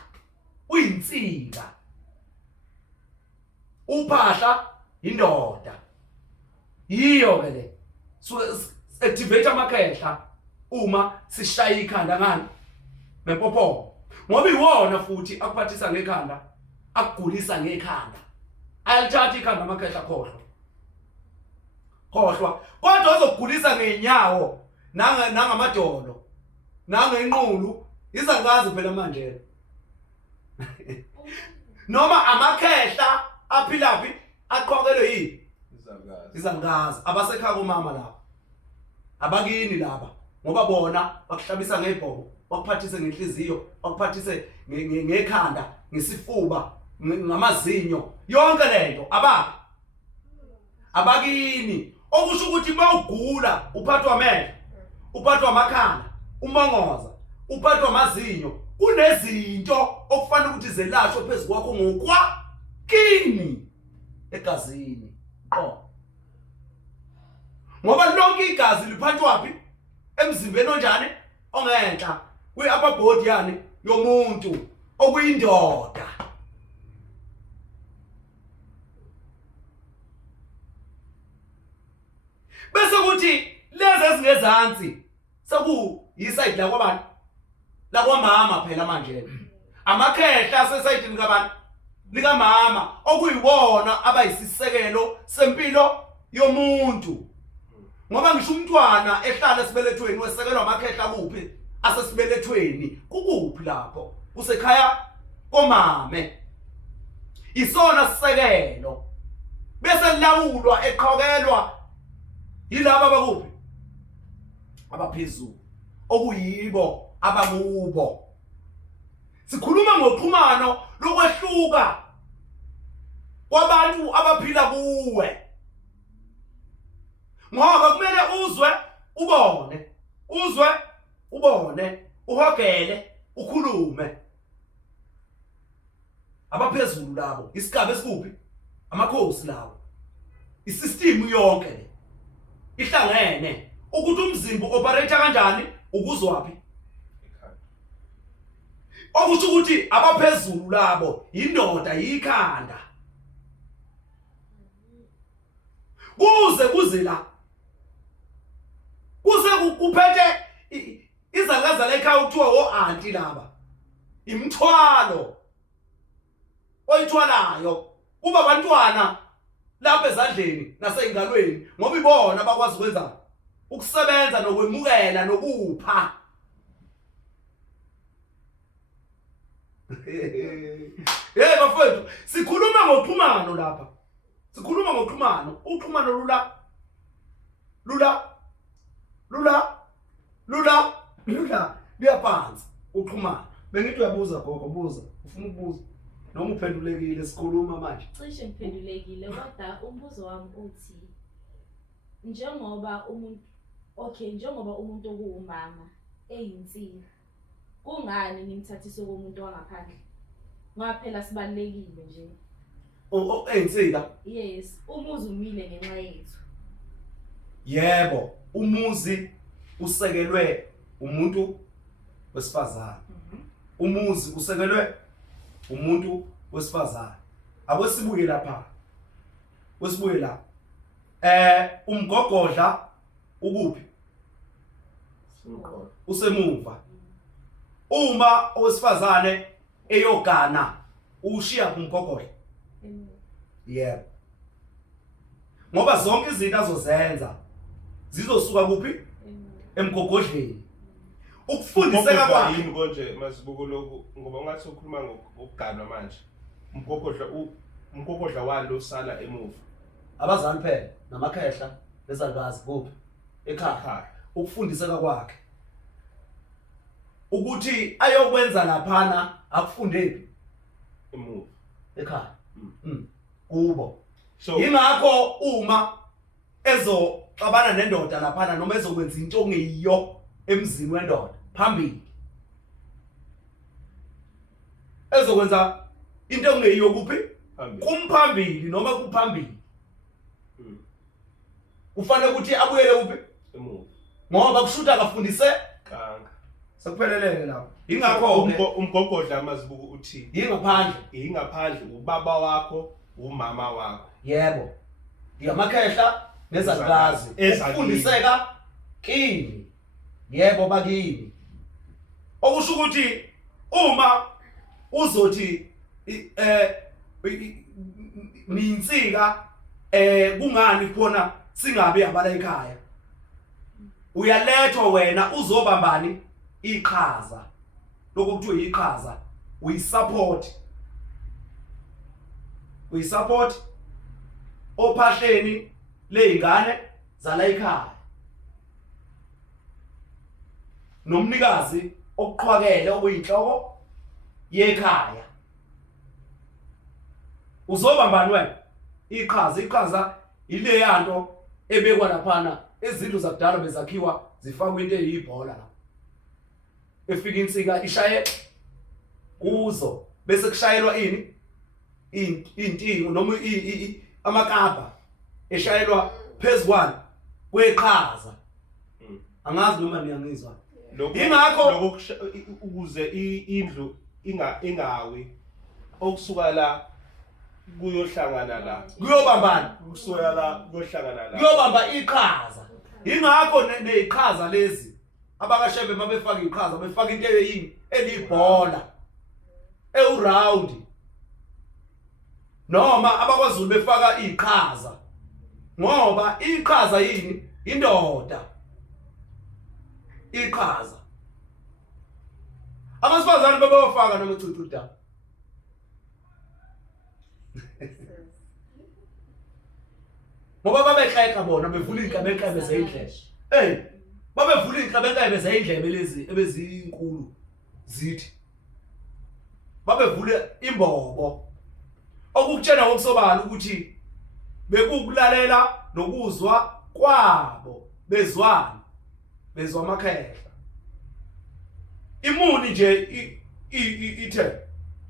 uyinsika uphahla indoda yiyo ke le so activate amakhehla uma sishaya ikhanda ngani mempopo ngoba iwona futhi akuphathisa ngekhanda akugulisa ngekhanda ayalithatha ikhanda amakhehla khohlwa kodwa uzokugulisa ngenyawo nangamadolo nangenqulu izangazi phela manje noma amakhehla aphilaphi aqhokelwe yini izangazi abasekhaya komama lapha abakini laba ngoba bona bakuhlabisa ngebhobo bakuphathise ngenhliziyo bakuphathise ngekhanda ngesifuba ngamazinyo yonke lento abakini okusho ukuthi mawugula uphathwa amehlo uphathwa amakhanda umongoza uphathwa amazinyo kunezinto okufanele ukuthi zelashwe phezulu kwakho ngokwakini egazini ngoba lonke igazi liphathwa phi emzimbeni onjani ongenhla kwi-upper body yani yomuntu okuyindoda bese kuthi lezi ezingezansi sekuyisayidi la kwabani la kwamama phela manje amakhehla sesayidini kabani likamama okuyiwona abayisisekelo sempilo yomuntu ngoba ngisho umntwana ehlala esibelethweni wesekelwa amakhehla kuphi asesibelethweni kukuphi lapho usekhaya komame isona sisekelo bese lawulwa eqhokelwa yilabo abakuphi abaphezulu okuyibo abakubo sikhuluma ngoxhumano lokwehluka kwabantu abaphila kuwe ngoba kumele uzwe ubone uhogele ukhulume abaphezulu labo isigaba esikuphi amakhosi lawo isystem yonke le ihlangene ukuthi umzimba operate kanjani ukuzwaphi okusho ukuthi abaphezulu labo indoda yikhanda kuze la kuphethe izangaza lekhaya ukuthiwa o-anti laba imthwalo oyithwalayo kuba abantwana lapha ezandleni naseyingalweni ngoba ibona bakwazi ukwenza ukusebenza nokwemukela nokupha bafowethu sikhuluma ngoxhumano lapha sikhuluma ngoxhumano uxhumano lula liyaphansi uxhumano bengithi uyabuza gogo buza ufuna ukubuza noma uphendulekile sikhuluma manje cishe ngiphendulekile kodwa umbuzo wami uthi njengoba umuntu okuwumama eyinsika kungani nimthathise komuntu wangaphandle ngoba phela sibalekile nje einsika yes umuzi umile ngenxa yethu yebo umuzi usekelwe umuntu wesifazane umuzi usekelwe umuntu wesifazane akwesibuye lapha wesibuye la umgogodla ukuphi usemuva uma owesifazane eyogana ushiya kumgogodla yebo ngoba zonke izinto azozenza zizosuka kuphi emgogodleni ukufundiseka kwakhe yini konje masibuko lokhu ngoba ngathi ukhuluma ngokugana manje umgogodla walo sala emuva abazali phela namakhehla lezalwazi kuphi ekhaya ukufundiseka kwakhe ukuthi ayokwenza laphana akufundephi Emuva. ekhaya kubo So ingakho uma ezoxabana nendoda laphana noma ezokwenza into ongeyiyo emzini wendoda phambili ezokwenza into ongeyiyo kuphi phambili. kumphambili noma kuphambili kufanele ukuthi abuyele kuphi Emuva. ngoba kushuta akafundise Kanga. sekupheleleke lapho ingakho Umgogodla amazibuko uthi ingaphandle ingaphandle ubaba wakho, umama wakho. yebo ngiyamakhehla nezalukazi Ezakini. ukufundiseka kini yebo bakini okusho ukuthi uma uzothi ninsika kungani khona singabe yabala ekhaya uyalethwa wena uzobambani iqhaza lokuthiwa iqhaza uyisupport ophahleni leingane zala ekhaya nomnikazi okuqhwakele okuyinhloko yekhaya uzobambani wena iqhaza ile yanto ebekwa laphana izindlu zakudala bezakhiwa zifakwe into eyibhola la efika insika ishaye kuzo bese kushayelwa ini intingo noma amakapa eshayelwa phezukwana kweqhaza angazi noma niyangizwa ingakho ukuze indlu ingawi okusuka la kuyohlangana la kuyobambana kusuka la kuyohlangana la kuyobamba iqhaza ingakho neqhaza lezi abakashebe mabefaka iqhaza befaka into eyini elibhola round noma abakwazulu befaka iqhaza ngoba iqhaza yini indoda iqhaza abasifazane babawafaka noma icicida ngoba babexeka bona bevula inhlabekebe zendlebe babevula inhlabekebe zendlebe lezi ebezinkulu zithi babevule imbobo okukutshena ngokusobala ukuthi bekukulalela nokuzwa kwabo bezwa amakhehla imuni nje ithe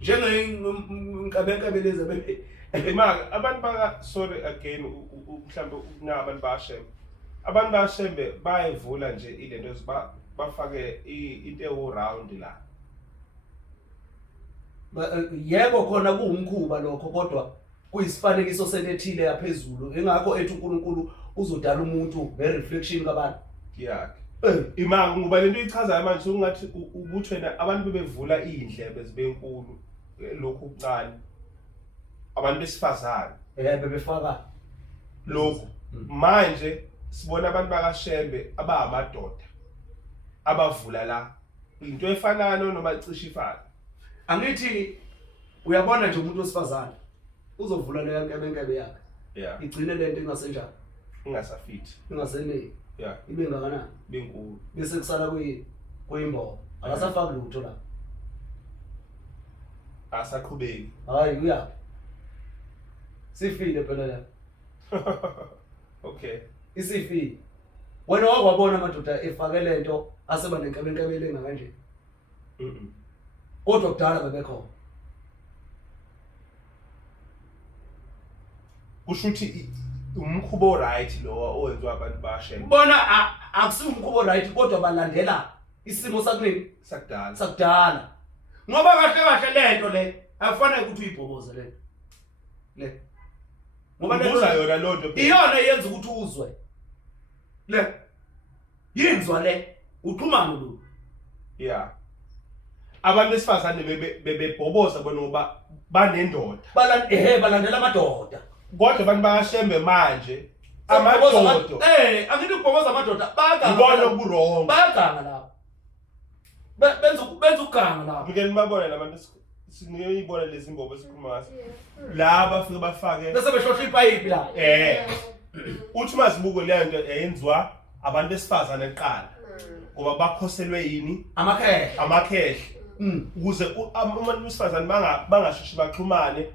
njengenkabekebe lezi Imaka abantu baka sorry again mhlambe kunabantu bashe abantu bashembe bayevula nje ilento bafake into round la yebo khona kuwumkhuba lokho kodwa kuyisifanekiso selethile yaphezulu engakho ethi uNkulunkulu uzodala umuntu nge-reflection kabantu yakhe imanga ngoba lento ichaza manje ungathi ubuthwena abantu bebevula indlebe zibenkulu lokhu kuncane abantu besifazane bebefaka lokhu manje sibona abantu bakashembe abamadoda abavula la into efanana noma icishe ifana angithi uyabona nje umuntu wesifazane uzovula le nkebe yakhe igcine lento ingasenjani ingasafithi ingaseneli ibe ngakanani benkulu bese kusala kuyimbobo akasafaki lutho la asaqhubeki hayi uyaphi sifile phela la okay isifile wena wakwabona amadoda efake lento aseba nenkebe engakanje kodwa kudala bebekhona kusho ukuthi umkhubo right lo owenziwa abantu bashembe bona akusiwo umkhubo right kodwa balandela isimo sakunini sakudala ngoba kahle lento le afanele ukuthi uyibhoboze le ngoba ubuza yona lonto iyona yenza ukuthi uzwe le yinzwa le uxhumano lo abantu besifazane bebebhoboza bona ngoba banendoda balandela amadoda kodwa abantu bakashembe manje amadoda angithi ukubhoboza amadoda ibona kurongo bayaganga lapho benza ukuganga lapho ngeke nibabone labantu siniyibona lezi imbobo esikhuluma ngazo la bafike bafake bese behlohla ipayipi la uthi mazibuko leyo nto yenziwa abantu besifazane eqala ngoba bakhoselwe yini amakhehla ukuze umuntu wesifazane bangashishi baxhumane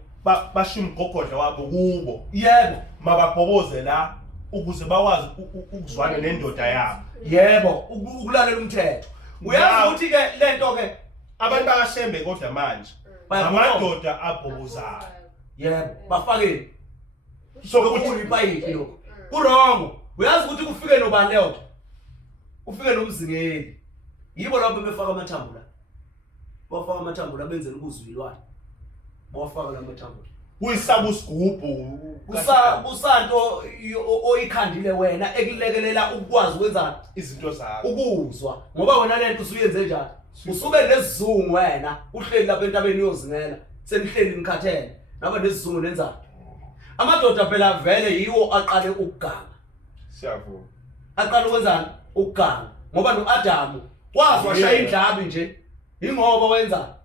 bashiya umgogodla wabo kubo Yebo. mababhoboze la ukuze bakwazi ukuzwana nendoda yabo. Yebo, ukulalela umthetho. Uyazi ukuthi ke lento ke Abantu bakashembe kodwa manje amadoda abhobozayo. yebo, bafakeni. So Ukuthi ipayipi lo. Kurongo. Uyazi ukuthi kufike nobani leyo? Ufike nomzingeli. Yibo lapho befaka amathambo la. Bafaka amathambo la benzele ukuzwilwana. Bafaka la mathambo. uyisaba usigubhu Usanto oyikhandile wena ekulekelela ukwazi ukwenza izinto zakho. ukuzwa ngoba wena lento usuyenze njani usube nesizungu wena uhleli lapha entabeni yozingela senihleli nikhathele naba nesizungu nenza amadoda phela vele yiwo aqale ukuganga Siyavuma. aqala ukwenzani ukuganga ngoba noAdamu wazi washaya indlabi nje ingoba wenza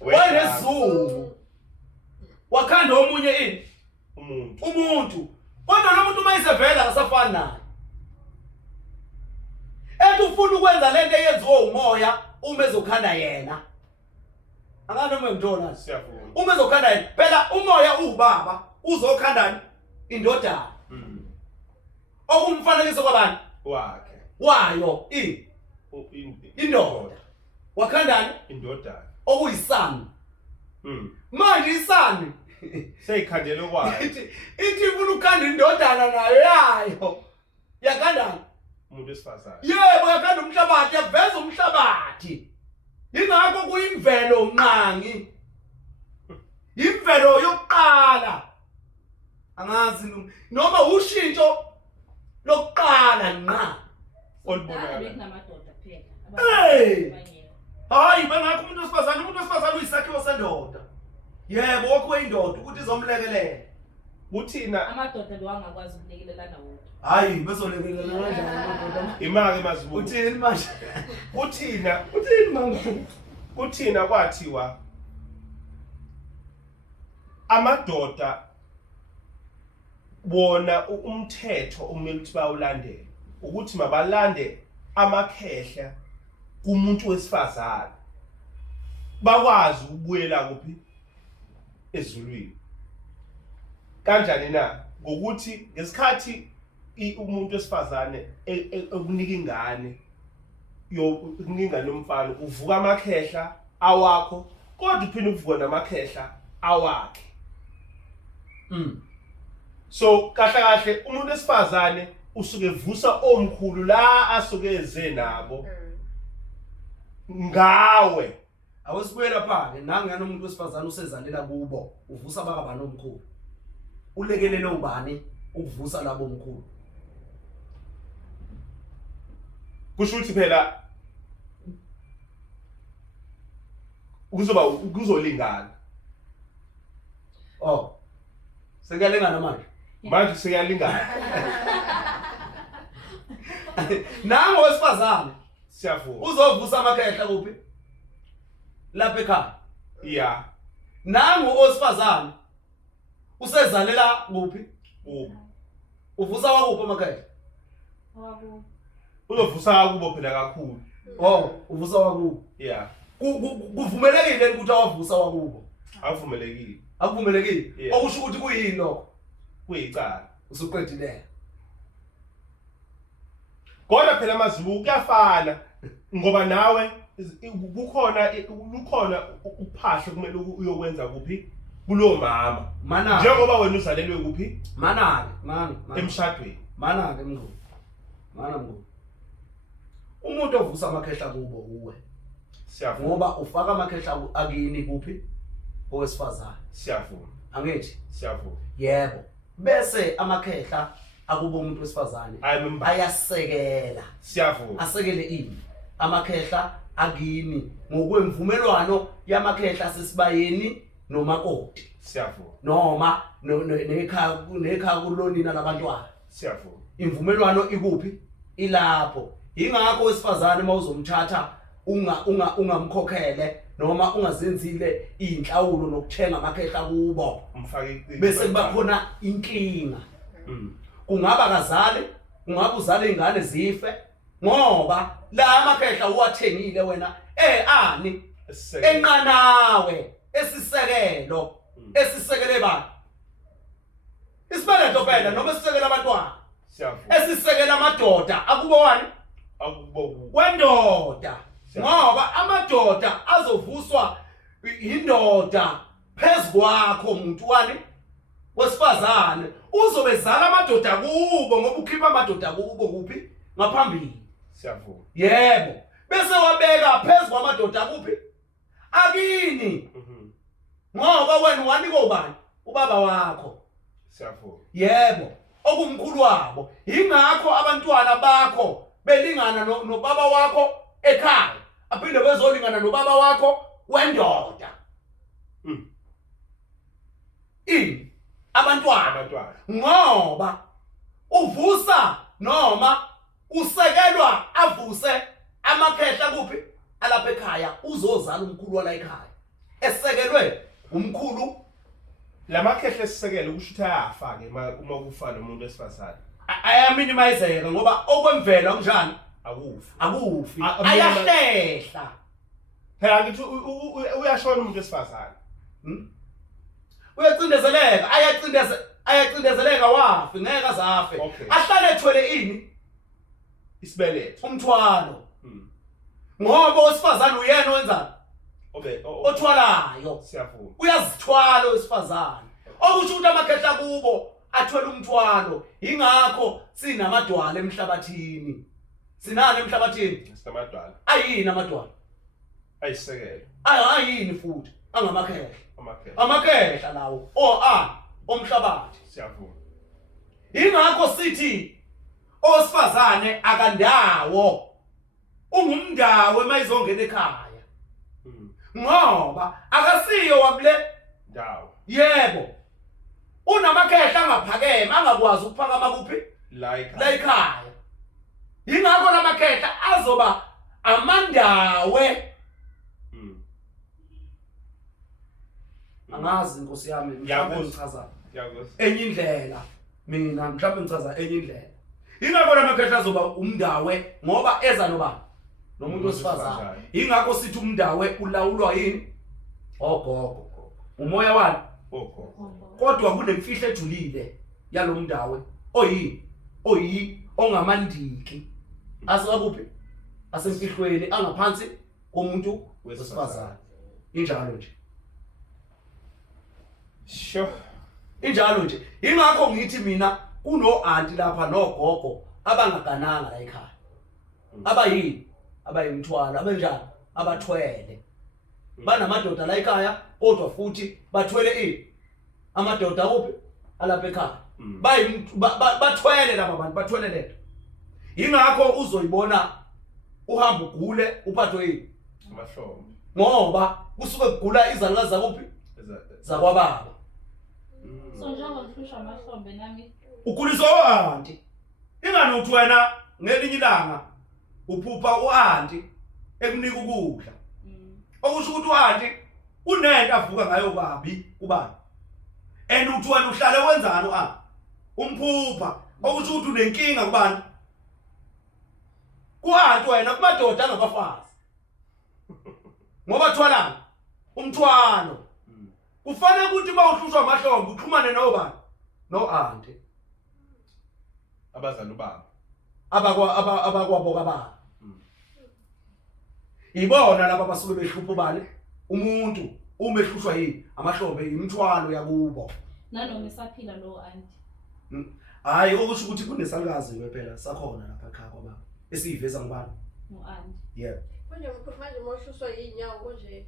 wanesizungu wakhanda omunye ini umuntu kodwa lo muntu mayisevela akasafani naye ethi ufuna ukwenza lento eyenziwa umoya uma ezokhanda yena angane uma ngithola Siyavuma. uma ezokhanda yena phela umoya ubaba uzokhandani indodana okumfanekiso kwabani Wakhe. wayo indoda wakhandani Indodana. okuyisami manje isami Seyikhandele kwayo. ithi ifuna ukhanda indodana nayo yayo yakhandani Umuntu wesifazane. yebo yakhanda umhlabathi yaveza umhlabathi ingakho kuyimvelo nqangi imvelo yokuqala angazi noma ushintsho lokuqala nqa Olibonakala. bekunamadoda phela. Hey! hayi bengakho umuntu wesifazane uyisakhiwo sendoda yebo wakho indoda ukuthi izomlekelela Uthina Amadoda lo angakwazi ukulekelelana wodwa. hayi bezolekelela kanjani amadoda imake mazibuko. uthini manje Uthina manje kuthina kwathiwa amadoda bona umthetho umele ukuthi bawulandele ukuthi mabalande amakhehla kumuntu wesifazane bakwazi ukubuyela kuphi ezulwini kanjani na ngokuthi ngesikhathi umuntu wesifazane ekunika ingane yomfana uvuka amakhehla awakho kodwa uphinde uvuka namakhehla awakhe so kahle umuntu wesifazane usuke evusa omkhulu la asuke eze nabo ngawe awusibuyela phansi nangiyana umuntu wesifazane usezalela kubo uvusa bakabani omkhulu ulekelele ubani ukuvusa labo omkhulu kusho ukuthi phela kuzolingana oh sekuyalingana manje seyalingana nango wesifazane siyavuma uzovusa amakhehla kuphi lapha ekhaya ya nango owesifazane usezalela kuphi uvusa wakuphi amakhehla Awabo. uzovusa kubo phela kakhulu oh uvusa wakubo ya kuvumelekile ukuthi awavusa wakubo avumelekile akuvumelekile Yeah. okusho ukuthi kuyini lokho kuyicala usuqedile kodwa phela mazibuko kuyafana ngoba nawe kukhona uphahlo kumele uyokwenza kuphi kulo mama mana njengoba wena uzalelwe kuphi mana emshadweni mana ke mnguni mana mnguni umuntu ovusa amakhehla kubo uwe siyavuma ngoba ufaka amakhehla akini kuphi owesifazane siyavuma angithi siyavuma yebo bese amakhehla akubo umuntu wesifazane ayasekela siyavuma asekele ini amakhehla akini ngokwemvumelwano yamakhehla sesibayeni nomakoti siyavuma noma nekhaya kulonina labantwana siyavuma imvumelwano ikuphi ilapho ingakho wesifazane mawuzomthatha ungamkhokhele noma ungazenzile inhlawulo nokuthenga amakhehla kubo umfake bese kubakhona inkinga kungaba kazali kungaba uzale ingane zife ngoba la amakhehla uwathengile wena ani Esisekelo. enqanawe esisekele bani isibeletho phela noma esisekela abantwana Siyavuma. esisekela amadoda akubo wani Akubo wendoda ngoba amadoda azovuswa indoda phezukwakho umuntu wani wesifazane uzobezala amadoda kubo ngoba ukhipha amadoda kubo kuphi ngaphambili siyavuma. yebo bese wabeka phezulu kwamadoda kuphi akini ngoba wena wanika ubani ubaba wakho Siyavuma. yebo okumkhulu wabo ingakho abantwana bakho belingana nobaba wakho ekhaya aphinde bezolingana nobaba wakho wendoda abantwana ngoba uvusa noma usekelwa avuse amakhehla kuphi alapha ekhaya uzozala umkhulu wala ekhaya esekelwe umkhulu Lamakhehla esisekelo kusho ukuthi ayafa ke uma kufa nomuntu wesifazane. ayaminimizeka ngoba okwemvelo kunjani akufi ayahlehla Phela ngithi uyashona umuntu wesifazane. uyacindezeleka ayacindezeleka wafi ngeke azafe Okay. ahlale ethwele ini Isibeletho. umthwalo ngoba owesifazane uyena wenzani Okay. othwalayo Siyavuma. uyazithwala owesifazane okusho ukuthi amakhehla kubo athwele umthwalo ingakho sinamadwala emhlabathini sinani emhlabathini Sinamadwala. ayini amadwala Ayisekelo. ayini futhi angamakhehla Amakhehla. amakhehla lawo omhlabathi Siyavuma. ingakho sithi owesifazane akandawo ungumndawo emayizongena ekhaya ngoba akasiyo wakule Ndawo. yebo unamakhehla angaphakeme angakwazi ukuphakama kuphi La la ekhaya ingakho lamakhehla azoba amandawe angazi inkosi yami mhlawumbe ngichaza Yakuzi. enye indlela mina mhlawumbe ngichaza enye indlela ingakho lamakhehla azoba umndawe ngoba eza noba nomuntu wesifazane ingakho sithi umndawe ulawulwa yini ogogo umoya wani kodwa kunemfihlo ejulile yalomndawe ongamandiki asakuphi asemfihlweni angaphansi komuntu wesifazane injalo nje Sure. injalo nje ingakho ngithi mina kuno aunti lapha nogogo abangagananga la ekhaya abayini abayimthwalo abenjani abathwele banamadoda la ekhaya kodwa futhi bathwele amadoda kuphi alapha ekhaya bathwele laba bantu bathwele lento ingakho uzoyibona uhamba ugule uphathwe Amahlobo. ngoba kusuke kugula izalukazi zakuphi zakwababa So njengoba ngihlusha amahlombe nami uguliswa aunti ingani uthi wena ngelinye ilanga uphupha uanti ekunika ukudla okusho ukuthi uanti unento avuka ngayo kabi kubani uthi wena uhlale wenzani umphupha okusho ukuthi unenkinga kubani kuanti wena kumadoda angabafazi ngoba thwalana umthwalo kufanele ukuthi bawuhlushwa amahlombe uxhumane nobani no-aunti Abazali ubaba. abakwabo kababa ibona laba basuke behlupha ubani umuntu uma ehlushwa yini amahlombe imithwalo yakubo nanoma esaphila lo aunti. hayi okusho ukuthi kunesalukazi phela sakhona lapha ekhaya kwababa esiyiveza ngubani No aunti. yebo manje moshuswa yinyawo nje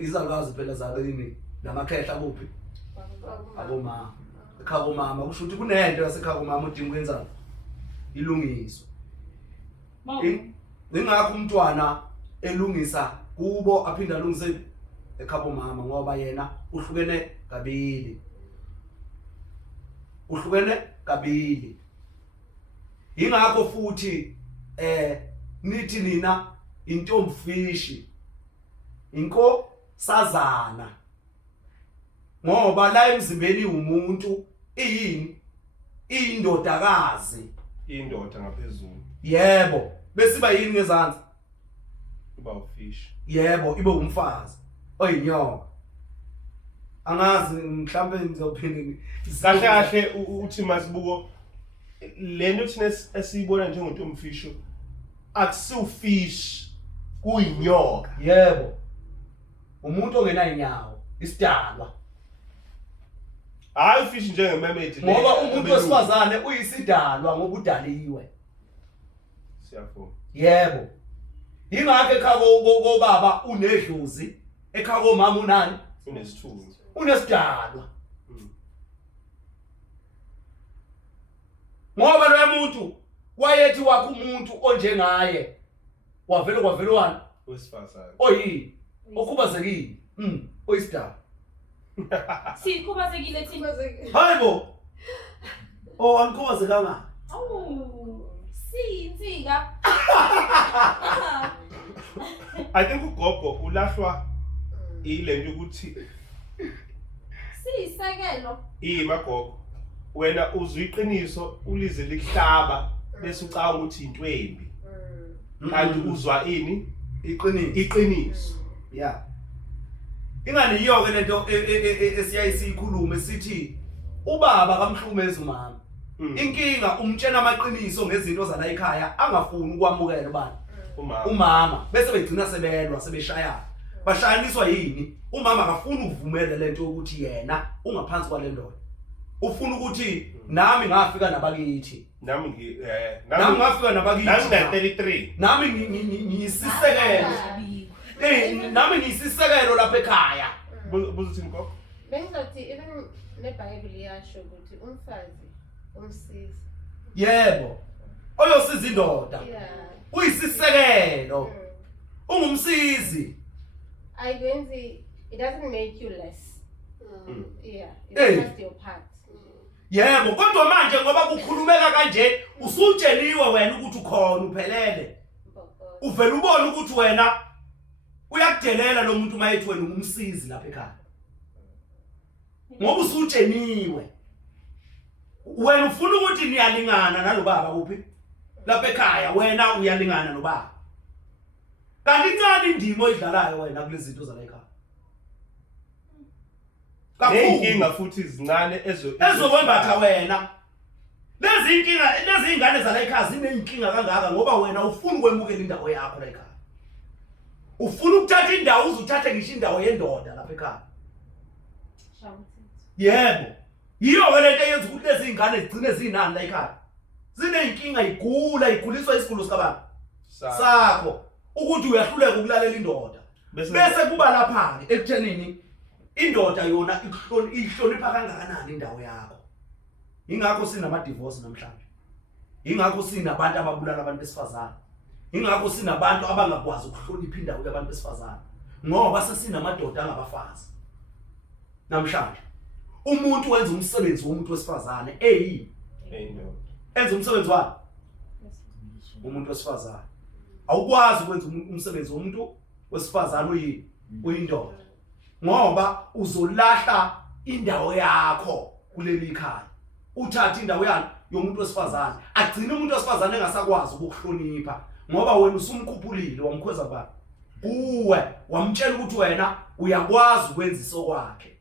izalukazi phela zakini namakhehla kuphi abomama ekhaya komama kusho ukuthi kunento yasekhaya komama udinga ukwenzani ilungiso ingakho umntwana elungisa kubo aphinda alungise ekhaya komama ngoba yena uhlukene kabili ingakho futhi nithi nina intomfishi inkosazana ngoba la emzimbeni umuntu iyini indodakazi Indoda ngaphezulu. yebo besiba yini ngezansi Uba ufish. yebo ibe umfazi oyinyoka angazi mhlambe ngizophinde Kahle kahle uthi masibuko lento thina esiyibona njengontomfisho akusiwufish kuyinyoka. yebo umuntu ongenayo inyawo isidalwa Hayi ufish njengememedi. ngoba umuntu wesifazane uyisidalwa ngoba udaliwe Siyafuna. yebo ingakho ekhaya kobaba unedlozi ekhaya komama unani Unesithunzi. unesidalwa ngoba lo muntu wayethi wakho umuntu onjengaye wavela kwavelwana Wesifazane. oyini okhubazekile oyisidalwa Sikhubazekile thina. hayibo angikhubazekanga Awu, siyinsika. I think ugogo ulahlwa ilento ukuthi Siyisekelo. magogo wena uzwiqiniso ulize lihlaba bese ucanga ukuthi intwembi kanti uzwa ini iqiniso. yeah ingani yiyo ke lento esiyayisikhuluma sithi ubaba kamhlumeza umama inkinga umtshena amaqiniso ngezinto zala ekhaya angafuni ukwamukela ubani umama bese begcina sebelwa sebeshayana bashayaniswa yini umama akafuni ukuvumela lento ukuthi yena ungaphansi kwalendoda ufuna ukuthi nami ngafika nabakithi nami ngafika nabakithi nami 33 nami ngisisekelo nami ngisisekelo lapha ekhaya buzuthini gogo Bengizothi even neBhayibheli liyasho ukuthi umfazi umsizi. yebo oyosiza indoda Yeah. uyisisekelo ungumsizi Ayikwenzi, it doesn't make you less. Yeah, Hey. it's just your part. yebo kodwa manje ngoba kukhulumeka kanje usutsheliwe wena ukuthi ukhona uphelele uvela ubone ukuthi wena uyakudelela lo muntu mayethi wena ungumsizi lapha ekhaya ngoba usutsheniwe wena ufuna ukuthi niyalingana nalo baba kuphi lapha ekhaya wena uyalingana nobaba kanti incane indimo oyidlalayo wena kulezi zinto zala ekhaya neyinkinga futhi izincane ezokwembatha wena lezi ingane zala ekhaya zineyinkinga kangaka ngoba wena ufuna ukwemukela indawo yakho la ekhaya ufuna ukuthatha indawo uzuthathe ngisho indawo yendoda lapha ekhaya yebo yiyo ke lento eyenza ukuthi lezi ingane zigcine zinani la ekhaya zineyinkinga iguliswa isigulo sikababa sakho ukuthi uyahluleka ukulalela indoda bese kuba lapha ke ekuthenini indoda yona ihlonipha kangakanani indawo yakho ingakho sinama divorce namhlanje ingakho sinabantu ababulala abantu besifazane ingakho sinabantu abangakwazi ukuhlonipha indawo yabantu besifazane ngoba sesinamadoda angabafazi namhlanje umuntu wenza umsebenzi womuntu wesifazane enza umsebenzi wakhe umuntu wesifazane awukwazi ukwenza umsebenzi womuntu wesifazane uyindoda ngoba uzolahla indawo yakho kuleli khaya uthatha indawo yakhe yomuntu wesifazane agcina umuntu wesifazane engasakwazi ukuhlonipha ngoba wena usumkhuphulile wamkhweza baba uwe wamtshela ukuthi wena uyakwazi ukwenza isokwakhe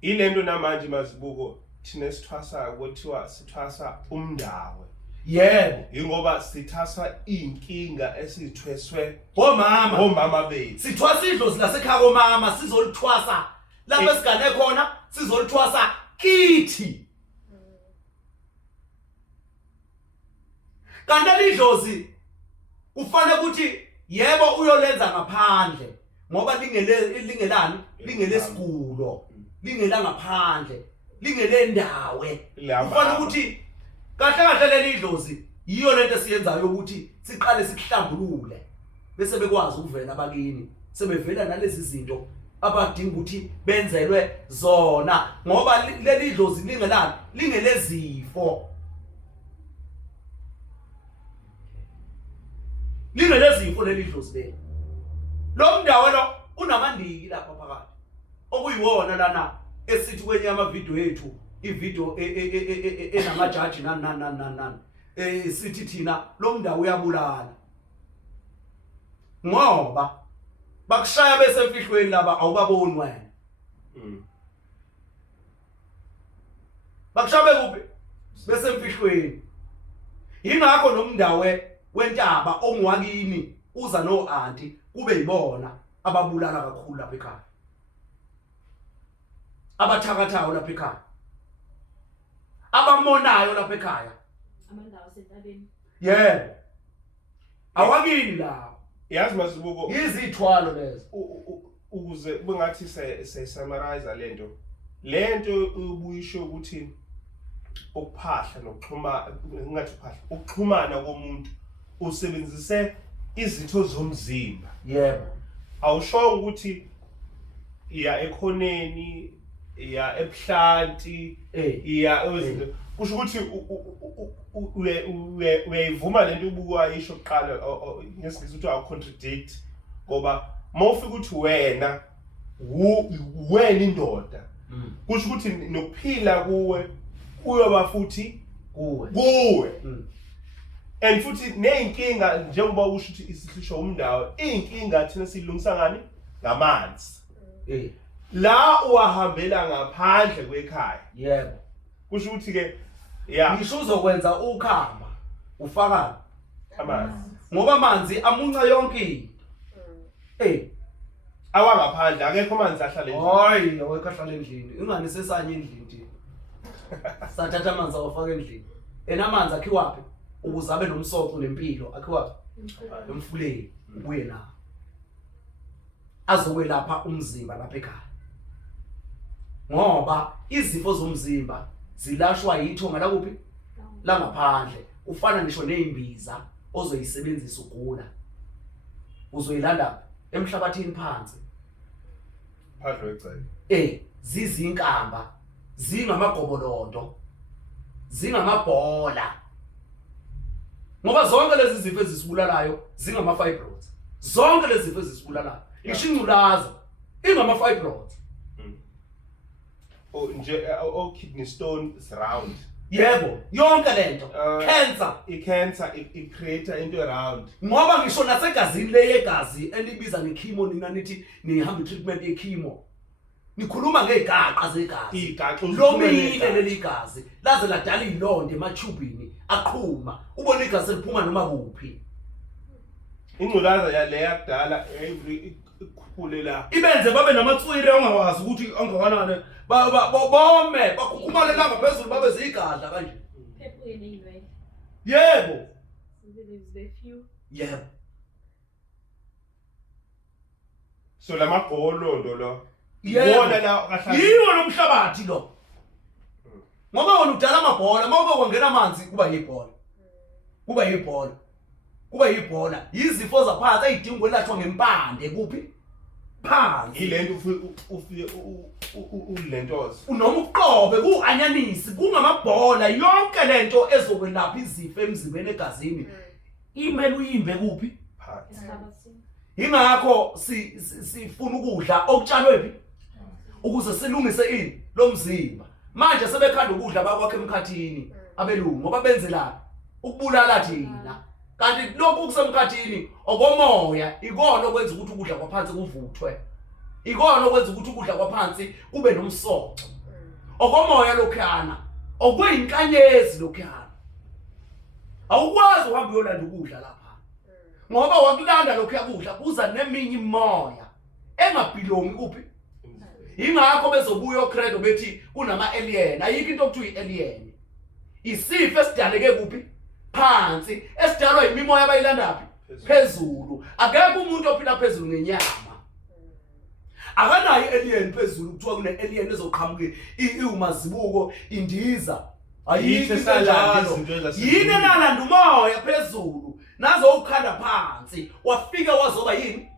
ilento namanje mazibuko thina sithwasa kuthiwa sithwasa umndawe yebo ingoba sithasa inkinga esithweswe omama bethu sithwasa idlozi lasekhaya komama sizolithwasa lapha esigane khona sizolithwasa kithi kanti idlozi kufanele ukuthi yebo uyolenza ngaphandle ngoba lingelani lingelesigulo lingela ngaphandle lingele ndawe kufanele ukuthi kahle leli idlozi yiyo lento esiyenzayo ukuthi siqale sikuhlambulule bese bekwazi ukuvela abakini sebevela nalezi zinto abadinga ukuthi benzelwe zona ngoba leli idlozi lingelani lingelezifo lingelezifo leli idlozi leli lo mndawo lo unamandiki lapha phakathi okuyiwona lana esithi kwenye ama video yethu ivideo enamajaji nani sithi thina lo mndawo uyabulala ngoba bakushaya bese emfihlweni laba awubaboni wena bakushabe kuphi bese emfihlweni ingakho nomndawe wentaba ongiwakini uza no auntie kube yibona ababulala kakhulu lapha ekhaya abathakathayo lapha ekhaya abamonayo lapha ekhaya amandawo asentabeni yebo awakini la yazi masibuko izithwalo lezo ukuze bengathi summarize lento ubuyisho ukuthi ukuphahla nokuxhuma ngathi uphahla ukuxhumana komuntu usebenzise izitho zomzimba yebo awusho ukuthi iya ekhoneni iya ebuhlanti iya ezinto kusho ukuthi uyayivuma lento ubukwayo isho kuqala ngesikhathi ukuthi awu contradict ngoba mawufika ukuthi wena indoda kusho ukuthi nokuphila kuwe kuyoba futhi kuwe and futhi neyinkinga njengoba usho ukuthi isihlisho umndawo inkinga thina silungisa ngani ngamanzi la uwahambela ngaphandle kwekhaya yebo kusho ukuthi ke ya ngisho uzokwenza ukhamba ufaka amanzi ngoba amanzi amunca yonke awangaphandle akekho amanzi ahlala endlini hayi awekho ahlala endlini ingani sesanye endlini nje sathatha amanzi awafaka endlini enamanzi akhiwaphi ukuze abe nomsoco nempilo akhiwaphi emfuleni ubuye na azokwelapha umzimba lapha ekhaya ngoba izifo zomzimba zilashwa yithonga la kuphi la ngaphandle ufana ngisho nezimbiza ozoyisebenzisa ugula uzoyilanda emhlabathini phansi phandle wecele zizinkamba zingamagobolondo zingamabhola ngoba zonke lezi zifo ezisibulalayo zingama fibroids zonke lezi zifo ezisibulalayo ngisho ingculaza ingama fibroids nje kidney stone is round yebo yonke lento cancer i-cancer i-create into around ngoba ngisho nasegazini leyegazi elibiza ngechemo nina nithi nihamba treatment yechemo nikhuluma ngegaqa zegazi igaxa lomile leli gazi laze ladala ilonde emathubini aqhuma ubona igazi liphuma noma kuphi ingculaza yaleya kudala ikhuphule la ibenze babe namatswiri ongawazi ukuthi angakanani bome bakhukhumale la ngaphezulu babe zigadla kanje phephuke neyinwele yebo zibe few yebo so lamagolondo lo Yebo. la kahlala yiwo nomhlabathi lo ngoba wona udala amabhola mawuke kwangena amanzi kuba yibhola kuba yibhola izifo zaphansi ayidinga ukwelashwa ngempande kuphi phansi ilento ufike ulentoze unoma uqobe kuanyanisi kungamabhola yonke lento ezokwelapha izifo emzimbeni egazini imele uyimbe kuphi phansi ehlabathini ingakho sifuna ukudla okutshalwe phi ukuze silungise ini lo mzimba manje sebekhanda ukudla bakwakhe emkhathini abelungu ngoba benzela ukubulala thina kanti lokhu kusemkhathini okomoya ikona okwenza ukuthi ukudla kwaphansi kuvuthwe ikona okwenza ukuthi ukudla kwaphansi kube nomsoco okomoya lokhana okweyinkanyezi lokhana awukwazi uhamba uyolanda ukudla lapha ngoba wakulanda lokhu yakudla kuza neminye imoya engabhilongi kuphi ingakho bezobuya ocredo bethi kunama alien ayikho into okuthiwa ialien isifo esidaleke kuphi phansi esidalwa imimoya abayilandaphi phezulu akekho umuntu ophila phezulu ngenyama akanayo alien phezulu kuthiwa kune alien ezoqhamuka iumazibuko indiza ayikho njalo yini nalanda umoya phezulu nazo ukhanda phansi wafika wazoba yini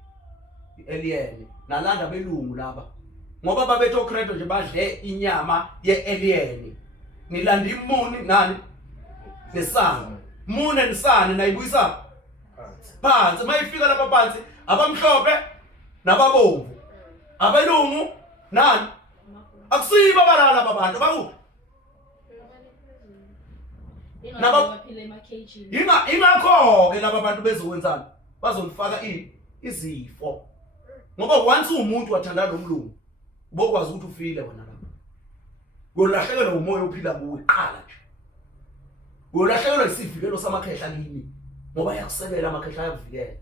ialien nalanda belungu laba ngoba babethe ocredo nje badle inyama yealien nilanda imuni nani nesana mune nesana nayibuyisa phansi mayifika lapha phansi abamhlophe nababomvu abelungu nani akusiba balala abantu baku Baphila emakhejini. Ingakho ke laba bantu bezokwenzana bazonifaka izifo. Ngoba once umuntu wathanda nomlungu bokwazi ukuthi ufile wena lapha. Uyolahlekelwa umoya ophila kuwe iqala nje. Uyolahlekelwa isivikelo samakhehla kimi ngoba yakusekela amakhehla ayakuvikela.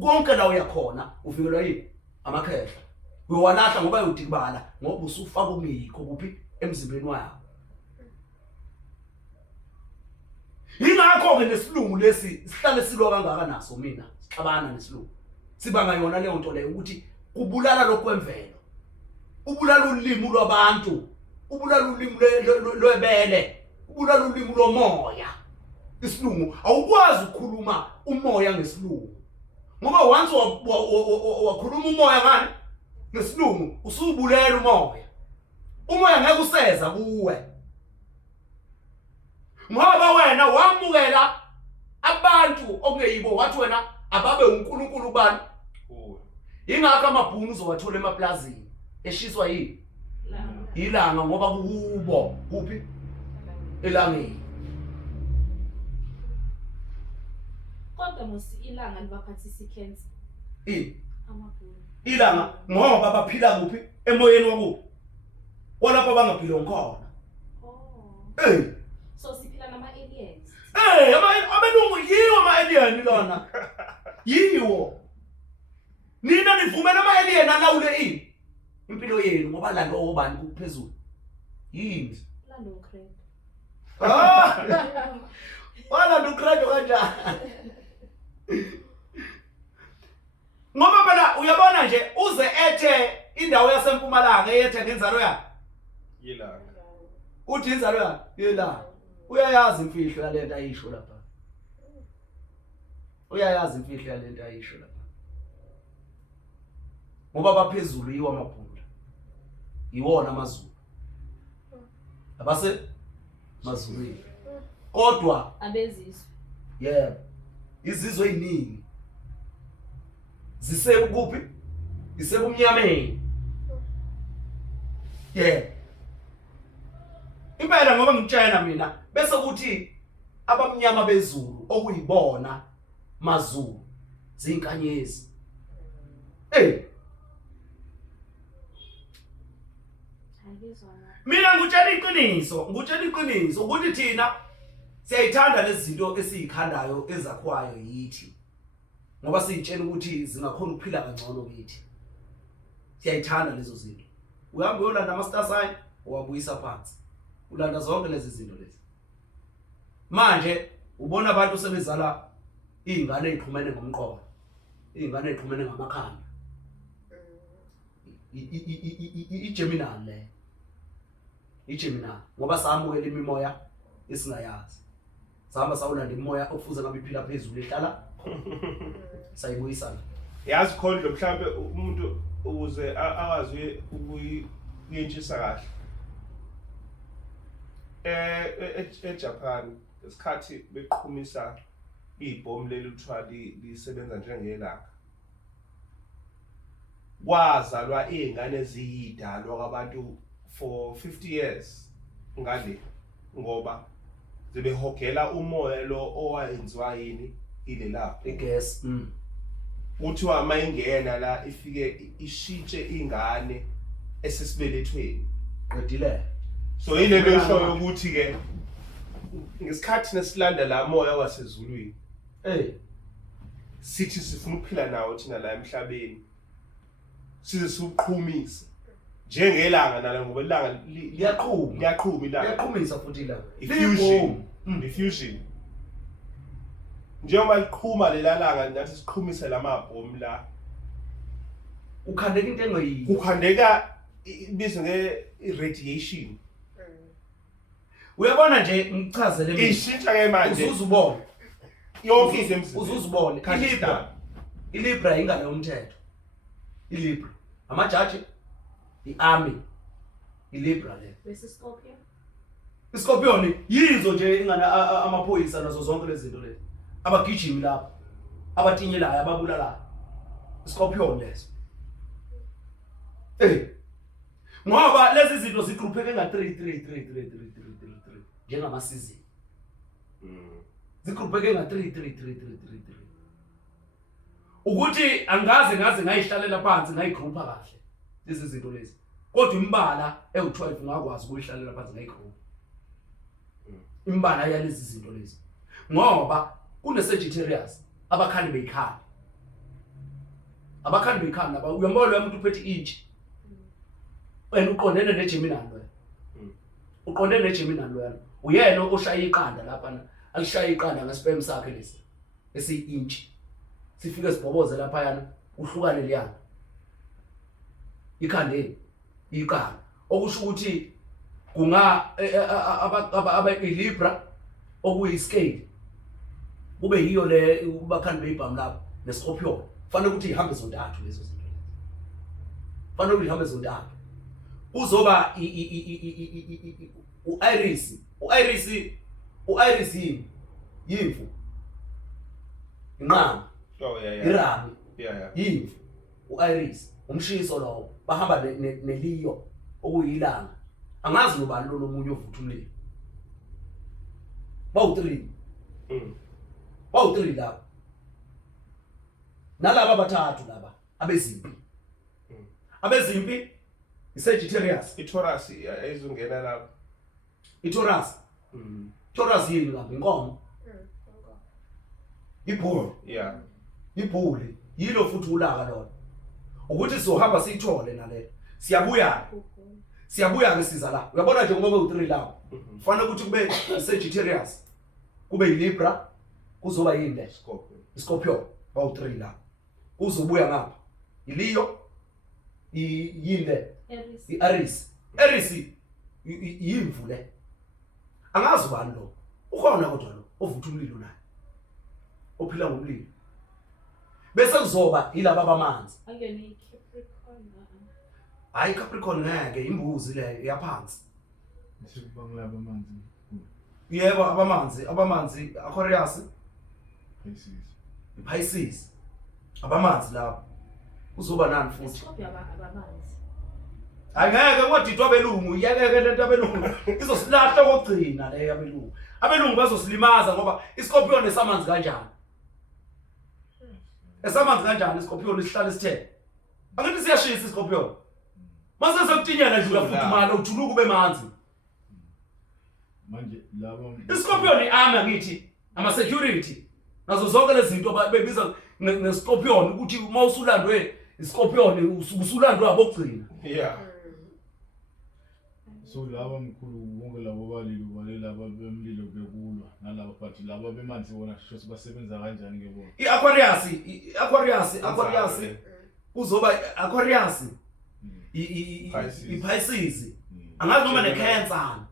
Konke la uyakhona uvikelwa yini amakhehla. Uyowanahla ngoba uyodikibala ngoba usufaka okungikho kuphi emzimbeni wakho. Ingakho ke nesilungu lesi sihlale silwa kangaka naso mina sixabana nesilungu. Sibanga yona leyo nto leyo ukuthi kubulala lokwemvelo. Ubulala ulimi lwabantu, ubulala ulimi lwebele, ubulala ulimi lomoya. Isilungu awukwazi ukukhuluma umoya ngesilungu. Ngoba once wakhuluma umoya ngani? Ngesilungu usubulela umoya. Umoya ngeke useza kuwe. Ngoba wena wamukela abantu okungeyibo wathi wena ababe uNkulunkulu bani? Ingakho amabhunu uzowathola emaplazini eshiswa yini? Ilanga ngoba kubo kuphi? Elangeni. Kodwa musi ilanga libaphathisa ikhensa. Amabhunu. Ilanga ngoba baphila kuphi? Emoyeni wakubo. Walapha bangaphila ngkhona. So siphila nama-aliens. Abelungu yiwo ama-alien lona. Yiwo. Nina nivumela ama-alien alawule ini? Impilo yenu ngoba lando obani kuphezulu. Yini? Lando uKrestu. Wala uKrestu kanjani? Ngoba phela uyabona nje uze ethe indawo yaseMpumalanga ethe ngenzalo yakhe. Yelanga. Uthi inzalo yakhe yelanga. Uyayazi imfihlo yalento ayisho lapha. Uyayazi imfihlo yalento ayisho lapha. Ngoba baphezulu yiwo amabhula. Yiwona amazulu. Abase mazulwini. Kodwa abezizwe. Yebo. Izizwe eziningi zisekuphi? Isebumnyameni. Yebo. Impela ngoba ngitshela mina bese kuthi abamnyama bezulu okuyibona mazulu zinkanyezi. Mina ngutshela iqiniso ukuthi thina siyayithanda lezi zinto esizikhandayo ezakwayo yithi. Ngoba siyitshela ukuthi zingakhona ukuphila kangcono kithi. Siyayithanda lezo zinto. Uhamba uyolanda ama-star sign owabuyisa phansi. Ulanda zonke lezi zinto lezi. Manje ubona abantu sebezala izingane ezixhumene ngomqondo. Izingane ezixhumene ngamakhanda. iGemini le. iGemini ngoba samukela imimoya esingayazi. Sahamba sawulanda imimoya ofuze ngabe iphila phezulu ehlala. Sayibuyisana. Yazi khondlo mhlambe umuntu ukuze awazi ukuyintshisa kahle. eJapan isikhathi beqhumisa ibhomu leli kuthiwa lisebenza njengelanga. Kwazalwa izingane eziyidalwa kwabantu for 50 years ngale ngoba zibehogela umoya lo owayenziwa yini ile lapho igas. Kuthiwa mayingena la ifike ishintshe ingane esesibelethweni Ngedile. so ile besho ukuthi ke ngesikhathi nesilanda la moya wasezulwini sithi sifuna ukuphila nawo thina la emhlabeni size siqhumisa njengelanga nala ngoba ilanga liyaqhuma ilanga liyaqhumisa futhi ilanga diffusion njengoba liqhuma lelalanga nathi siqhumise lamabhomu la ukhandeka into engoyini kukhandeka ibizwe nge-radiation. Uyabona nje ngichazele mina ishintsha ke manje uzuzubona yonke into emzini uzuzubona iLibra ingane yomthetho iLibra amajaji iarmy iLibra le bese Scorpio iScorpion yizo nje ingane amaphoyisa nazo zonke lezi zinto lezi abagijimi lapha abatinyelayo ababulalayo iScorpion leso ngoba lezi zinto zigrupheke nga 3 njengama season Zigroupeke nga 3 ukuthi angaze ngayihlalela phansi ngayigroupa kahle lezi zinto lezi kodwa imbala ewu12 ngakwazi ukuyihlalela phansi ngayigroupa imbala yalezi zinto lezi ngoba kune Sagittarius abakhandi beyikhanda laba uyambona lo muntu uphethe inch wena uqondene neGemini lo uqondene neGemini lo uyena oshaya iqanda lapha alishaya iqanda ngesperm sakhe lesi esi-inch sifike sibhoboze lapha yana uhlukane liyana ikhandeni iqanda okusho ukuthi kunga aba Libra okuyi-scale kube yiyo le bakhandi beyibhamu lapho neScorpio fanele ukuthi ihambe zontathu lezo zinto fanele ukuthi ihambe zontathu uzoba u-Iris yimvu inqama irami yimvu u-Iris umshiso lowo bahamba neliyo okuyilanga angazi nobani lo nomunye ovutha umlilo bawu3 lapha nalaba bathathu laba abezimpi iSagittarius iTaurus ayizungena lapha Taurus yini kambe inkomo ibhulu ibhuli yilo futhi ulaka lona ukuthi sohamba siyithole nale siyabuya ke siza la uyabona nje ngoba u3 lapho kufanele ukuthi kube Sagittarius kube iLibra kuzoba yini Scorpio bawu3 lapho uzobuya ngapha iLeo yinde iAries yimvu le angazi ubani lo ukhona kodwa lo ovutha umlilo naye ophila ngomlilo bese kuzoba yilaba bamanzi angene Capricorn hayi Capricorn ngeke imbuzi le yaphansi Sikubangilaba amanzi. yebo abamanzi Aquarius Pisces abamanzi lapho uzoba nani futhi abamanzi angeke ngodidwa abelungu iyekeke lento abelungu izosilahla kokugcina le abelungu bazosilimaza ngoba iScorpion esamanzi kanjani iScorpion isihlala isithe angithi siyashisa iScorpion mase sekutinyana nje uyafuthumala ujuluka ube manzi manje labo iScorpion iarmy ngithi ama security nazo zonke lezi zinto bebiza ngeScorpion ukuthi uma usulandwe iScorpion usulandwe abokugcina so laba mkhulu wonke labo balilo laba bemlilo bekulwa nalabo but laba bemanzi bona sho basebenza kanjani ke bona iAquarius uzoba Aquarius iPisces angazi noma neCancer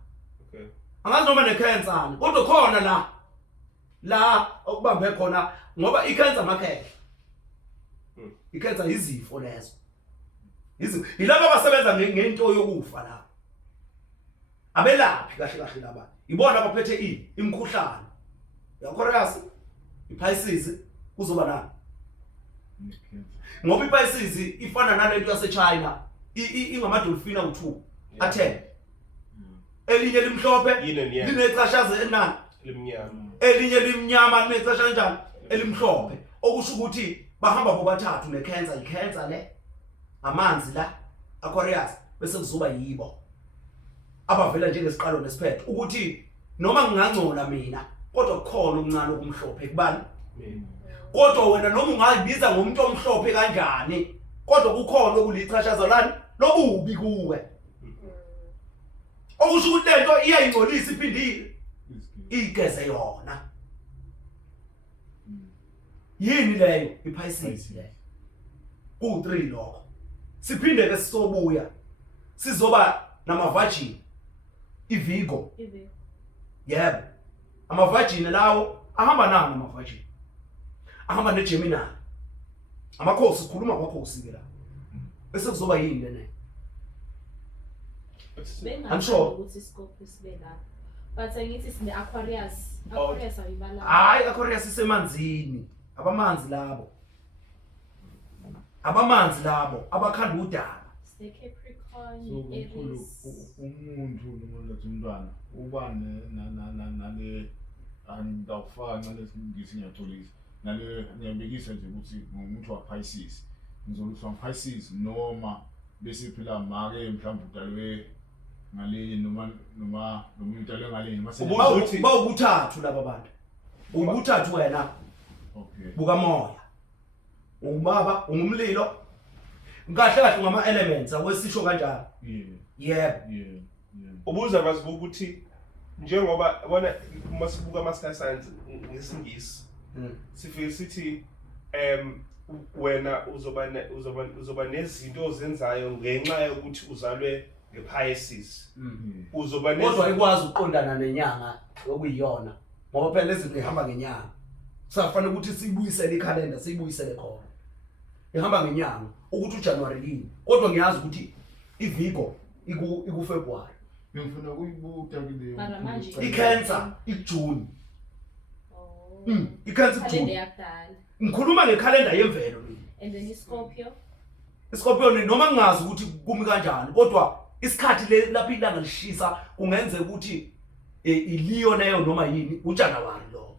angazi noma neCancer kodwa khona la okubambe khona ngoba iCancer makhehla iCancer izifo lezo yilabo abasebenza ngento yokufa la abelaphi kahle laba ibona abaphethe imkhuhlane yaAquarius iPisces kuzoba nani ngoba iPisces ifana nalento yaseChina ingamadolphina u2 10 elinye limhlophe linecashaza enani elinye limnyama linecashaza kanjani elimhlophe okusho ukuthi bahamba bobathathu neCancer iCancer le amanzi la Aquarius bese kuzoba yibo abavela njengesiqalo nesiphetho ukuthi noma ngingangcola mina kodwa kukhona okuncane okumhlophe kubani kodwa wena noma ungayibiza ngomuntu omhlophe kanjani kodwa kukhona okulichashaza lani lobubi kuwe okusho ukuthi lento iyayingcolisa iphindile igeze yona yini leyo iPisces leyo ku3 lokho siphinde ke sizobuya sizoba nama-Virgin iVirgo yebo ama-Virgin lawo ahamba nani ama-Virgin ahamba neGemini amakhosi sikhuluma ngamakhosi ke la bese kuzoba yini lena I'm sure ukuthi Scorpio sibe la but ngithi sine Aquarius ayibala hayi Aquarius isemanzini abamanzi labo abakhanda udaba sine Capricorn so mkhulu umuntu noma umntwana uba nale angikufaka ngalesi ngisingiyatholisa nale ngiyabekisa nje ukuthi ngumuntu waPisces ngizoluswa Pisces noma bese phela make mhlawumbe udalwe ngale noma umuntu udalwe ngale mase bawubuthathu laba bantu ubuthathu wena okay buka moya ubaba ungumlilo kahle kahle ngama elements akwesisho kanjalo yeah ubuza bazibuka ukuthi njengoba bona masibuka ama-star signs ngesingisi sifike sithi wena uzoba nezinto ozenzayo ngenxa yokuthi uzalwe ngePisces uzoba kodwa ikwazi ukuqondana nenyanga okuyiyona ngoba phela lezi zinto ihamba ngenyanga safanele ukuthi siyibuyisele ikhalenda siyibuyisele khona ihamba ngenyanga ukuthi uJanuary yini kodwa ngiyazi ukuthi iVigo iku-February ngifuna ukuyibuka kileyo Mara manje iCancer iJune iCancer kalenda iJune yakudala. ngikhuluma ngekhalenda yemvelo le And then iScorpio. iScorpion noma ngingazi ukuthi kumi kanjani kodwa isikhathi lapho ilanga lishisa kungenza ukuthi iLeo nayo noma yini uJanuary lo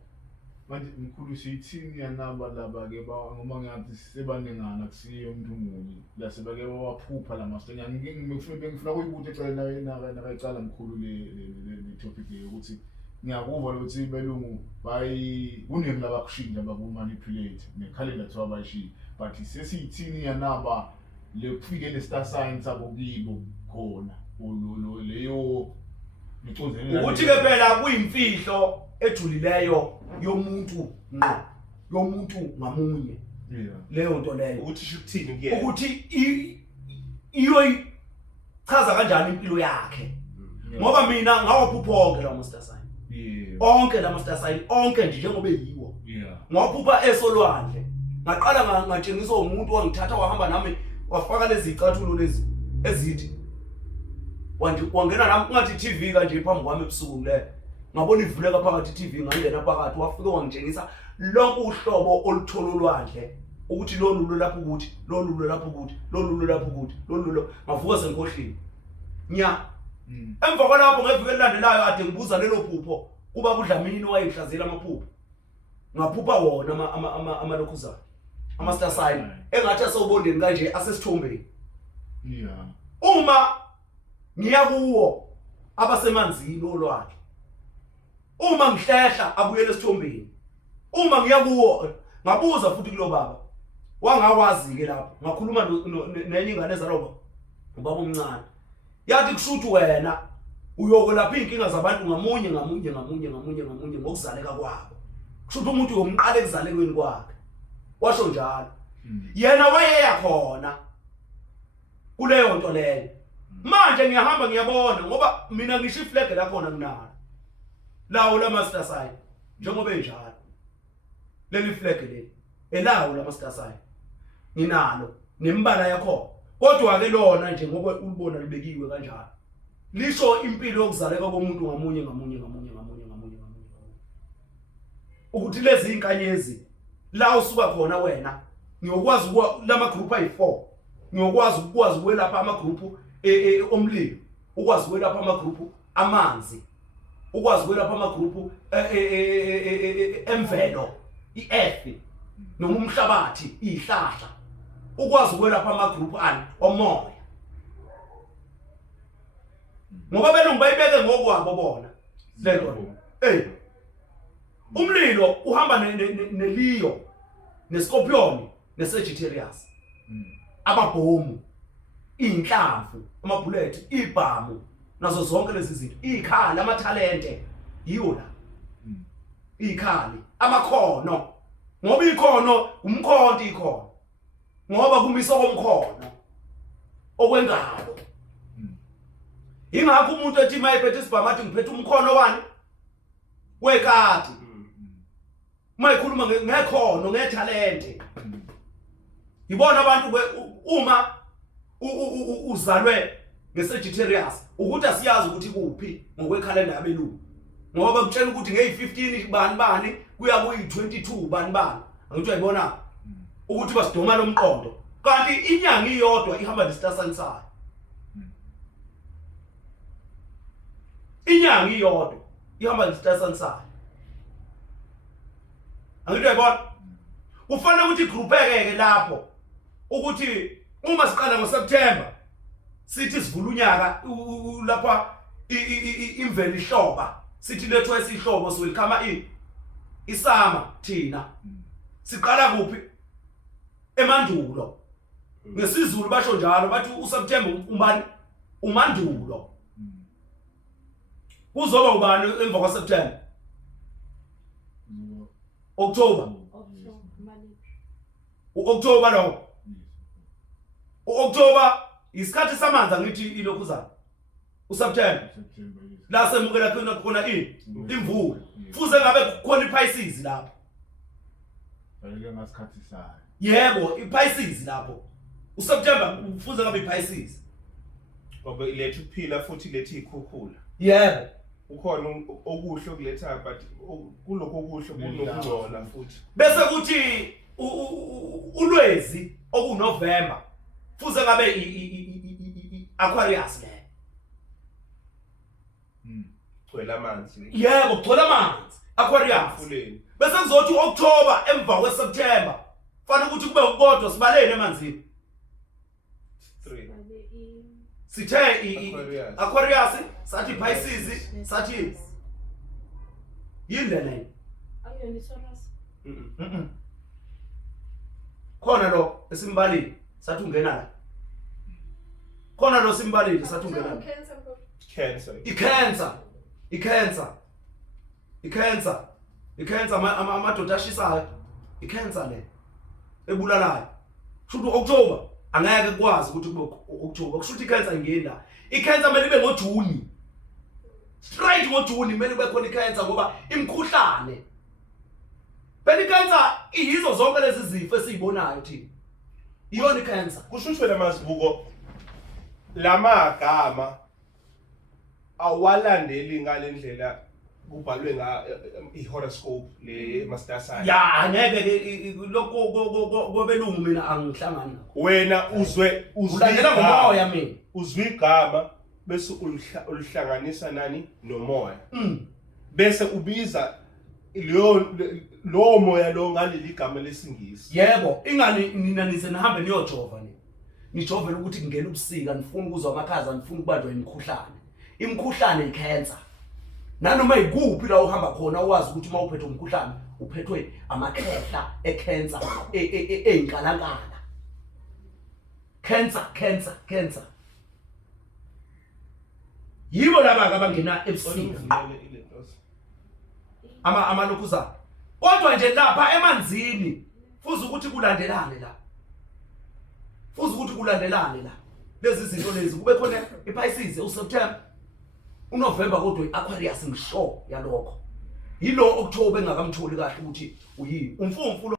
manje mkhulu siyithini yanaba laba ke ngoma ngathi sebanengana kusiyo umuntu munye la sebake bawaphupha lamasitenya ngifuna ukuyibuka ecala nakayicala mkhulu le topic ukuthi ngiyakuva ukuthi belungu kuningi labakushintsha bakumanipulate nekhalenda thiwa bayishiya but sesiyithini yanaba lekufike le-star signs abokibo khona leyo iconzene ukuthi ke phela kuyimfihlo ejulileyo yomuntu ngamunye leyo nto leyo ukuthi sho ukuthini kuyena ukuthi iyoyichaza kanjani impilo yakhe ngoba mina ngawaphupha onke la master sign onke la master sign onke nje njengoba eyiwo ngawaphupha esolwandle ngaqala ngatshengiswa umuntu wangithatha wahamba nami wafaka lezi icathulo lezi ezithi wangena nami ngathi TV kanje phambi kwami ebusuku le ngabona ivuleka phakathi TV ngangena phakathi wafike wangitshengisa lonke uhlobo olutholo olwandle ukuthi lolu lapho ukuthi lolu lapho ukuthi lolu lapho ukuthi lolu ngavuka senkhohlini nya emva kwalapho ngevike elilandelayo ade ngibuza lelo phupho kuba kuDlamini wayehlazela amaphupho ngaphupha wona amalokhuzana ama-star sign engathi asewubondeni kanje asesithombeni uma ngiya kuwo abasemanzini olwakhe uma ngihlehla abuyele esithombeni uma ngiya kuwo ngabuza futhi kulo baba wangawazi ke lapho ngakhuluma nenye ingane ezaloba ubaba omncane yathi kushuthi wena uyokwelapha inkinga zabantu ngamunye ngokuzaleka kwabo kushuthi umuntu uyomqala ekuzalekweni kwakhe washo njalo yena wayeya khona kuleyo nto leyo manje ngiyahamba ngiyabona ngoba mina ngisho iflag la khona kunalo lawo la master sign njengoba enjalo leli flag leli elawo la master sign nginalo nembala yakho kodwa ke lona nje ngoba ulibona libekiwe kanjalo lisho impilo yokuzaleka komuntu ngamunye ukuthi lezi inkanyezi la usuka khona wena ngiyokwazi lama group ayi4 ngiyokwazi ukwelapha ama group omlilo ukwazi ukwelapha ama group amanzi ukwazi ukwelapha ama group emvelo i-earth noma umhlabathi ihlahla ukwazi ukwelapha ama group omoya ngoba belungu bayibeke ngokwabo bona lento umlilo uhamba neLeo neScorpion neSagittarius ababhomu inhlamvu amabullet ibhamu nazo zonke lezi zinto ikhali amathalente yiwo la ikhali amakhono ngoba ikhono umkhonto ikhono ngoba kumisa komkhono okwengalo ingakho umuntu ethi mayiphethe isibhamathi ngiphethe umkhono wani wekati mayikhuluma ngekhono ngethalente yibona abantu uma uzalwe ngeSagittarius ukuthi asiyazi ukuthi kuphi ngokwekhalenda yabelungu ngoba bakutshela ukuthi ngey15 bani kuya kuyi22 bani angithi uyayibona ukuthi basidoma lomqondo kanti inyanga iyodwa ihamba nestar sign sayo inyanga iyodwa ihamba nestar sign sayo Angithi uyayibona? Kufanele ukuthi igroupeke lapho ukuthi uma siqala ngoSeptember sithi sivula unyaka lapha imvelo ihloba sithi lethwe isihlobo so welcome isama thina siqala kuphi emandulo ngesizulu basho njalo bathi uSeptember umbani umandulo kuzoba ubani emva kwaSeptember October uOctober lo uOctober isikhathi samanza ngithi ilokhuzana uSeptember la semukela khona imvula fuze ngabe khona iPisces lapho Baleke ngasikhathi sayo. yebo iPisces lapho uSeptember fuze ngabe iPisces ngoba ilethe ukuphila futhi ilethe ikhukhula yebo ukhona okuhle okuletha but kuloko okuhle kunokungcola futhi bese kuthi ulwezi okuNovember fuze ngabe Aquarius le gcwele amanzi yebo gcwele amanzi Aquarius emfuleni bese kuzothi uOctober emva kweSeptember fanele ukuthi kube ukodwa sibaleni emanzini 3 sithe Aquarius. Aquarius sathi Pisces sathi yindlela Ayona iTaurus. khona lo esimbalini sathi ungena la khona lo simbalini sathi ungena la cancer icancer amadoda ashisayo icancer le ebulalayo kusho October angeke kwazi ukuthi kube October kusho icancer ingena icancer mele ibe ngoJuni straight ngoJuni mele kube khona icancer ngoba imkhuhlane bese icancer iyizo zonke lezi zifo esizibonayo thina iyona icancer kushushwe lamazibuko lamagama awalandeli ngalendlela kubhalwe nga ihoroscope le master sign ya angeke lokho kobelungu mina angihlangani nakho wena ulandela ngomoya mina uzwe igama bese ulihlanganisa nani nomoya bese ubiza lo moya lo ngaleli gama lesingisi yebo ingani nina nise nihambe niyojova nijovela ukuthi kungena ubusika nifuna ukuzwa amakhaza nifuna ukubanjwa imikhuhlane icancer nanoma ikuphi la uhamba khona uwazi ukuthi uma uphethwe umkhuhlane uphethwe amakhehla ecancer einkalankala cancer yibo laba abangena ebusika amalokhuzana kodwa nje lapha emanzini futhi ukuthi kulandelane la lezi zinto lezi kube khona iPisces uSeptember uNovember kodwa iAquarius ngisho yalokho yilo October engakamtholi kahle ukuthi uyini umfumfu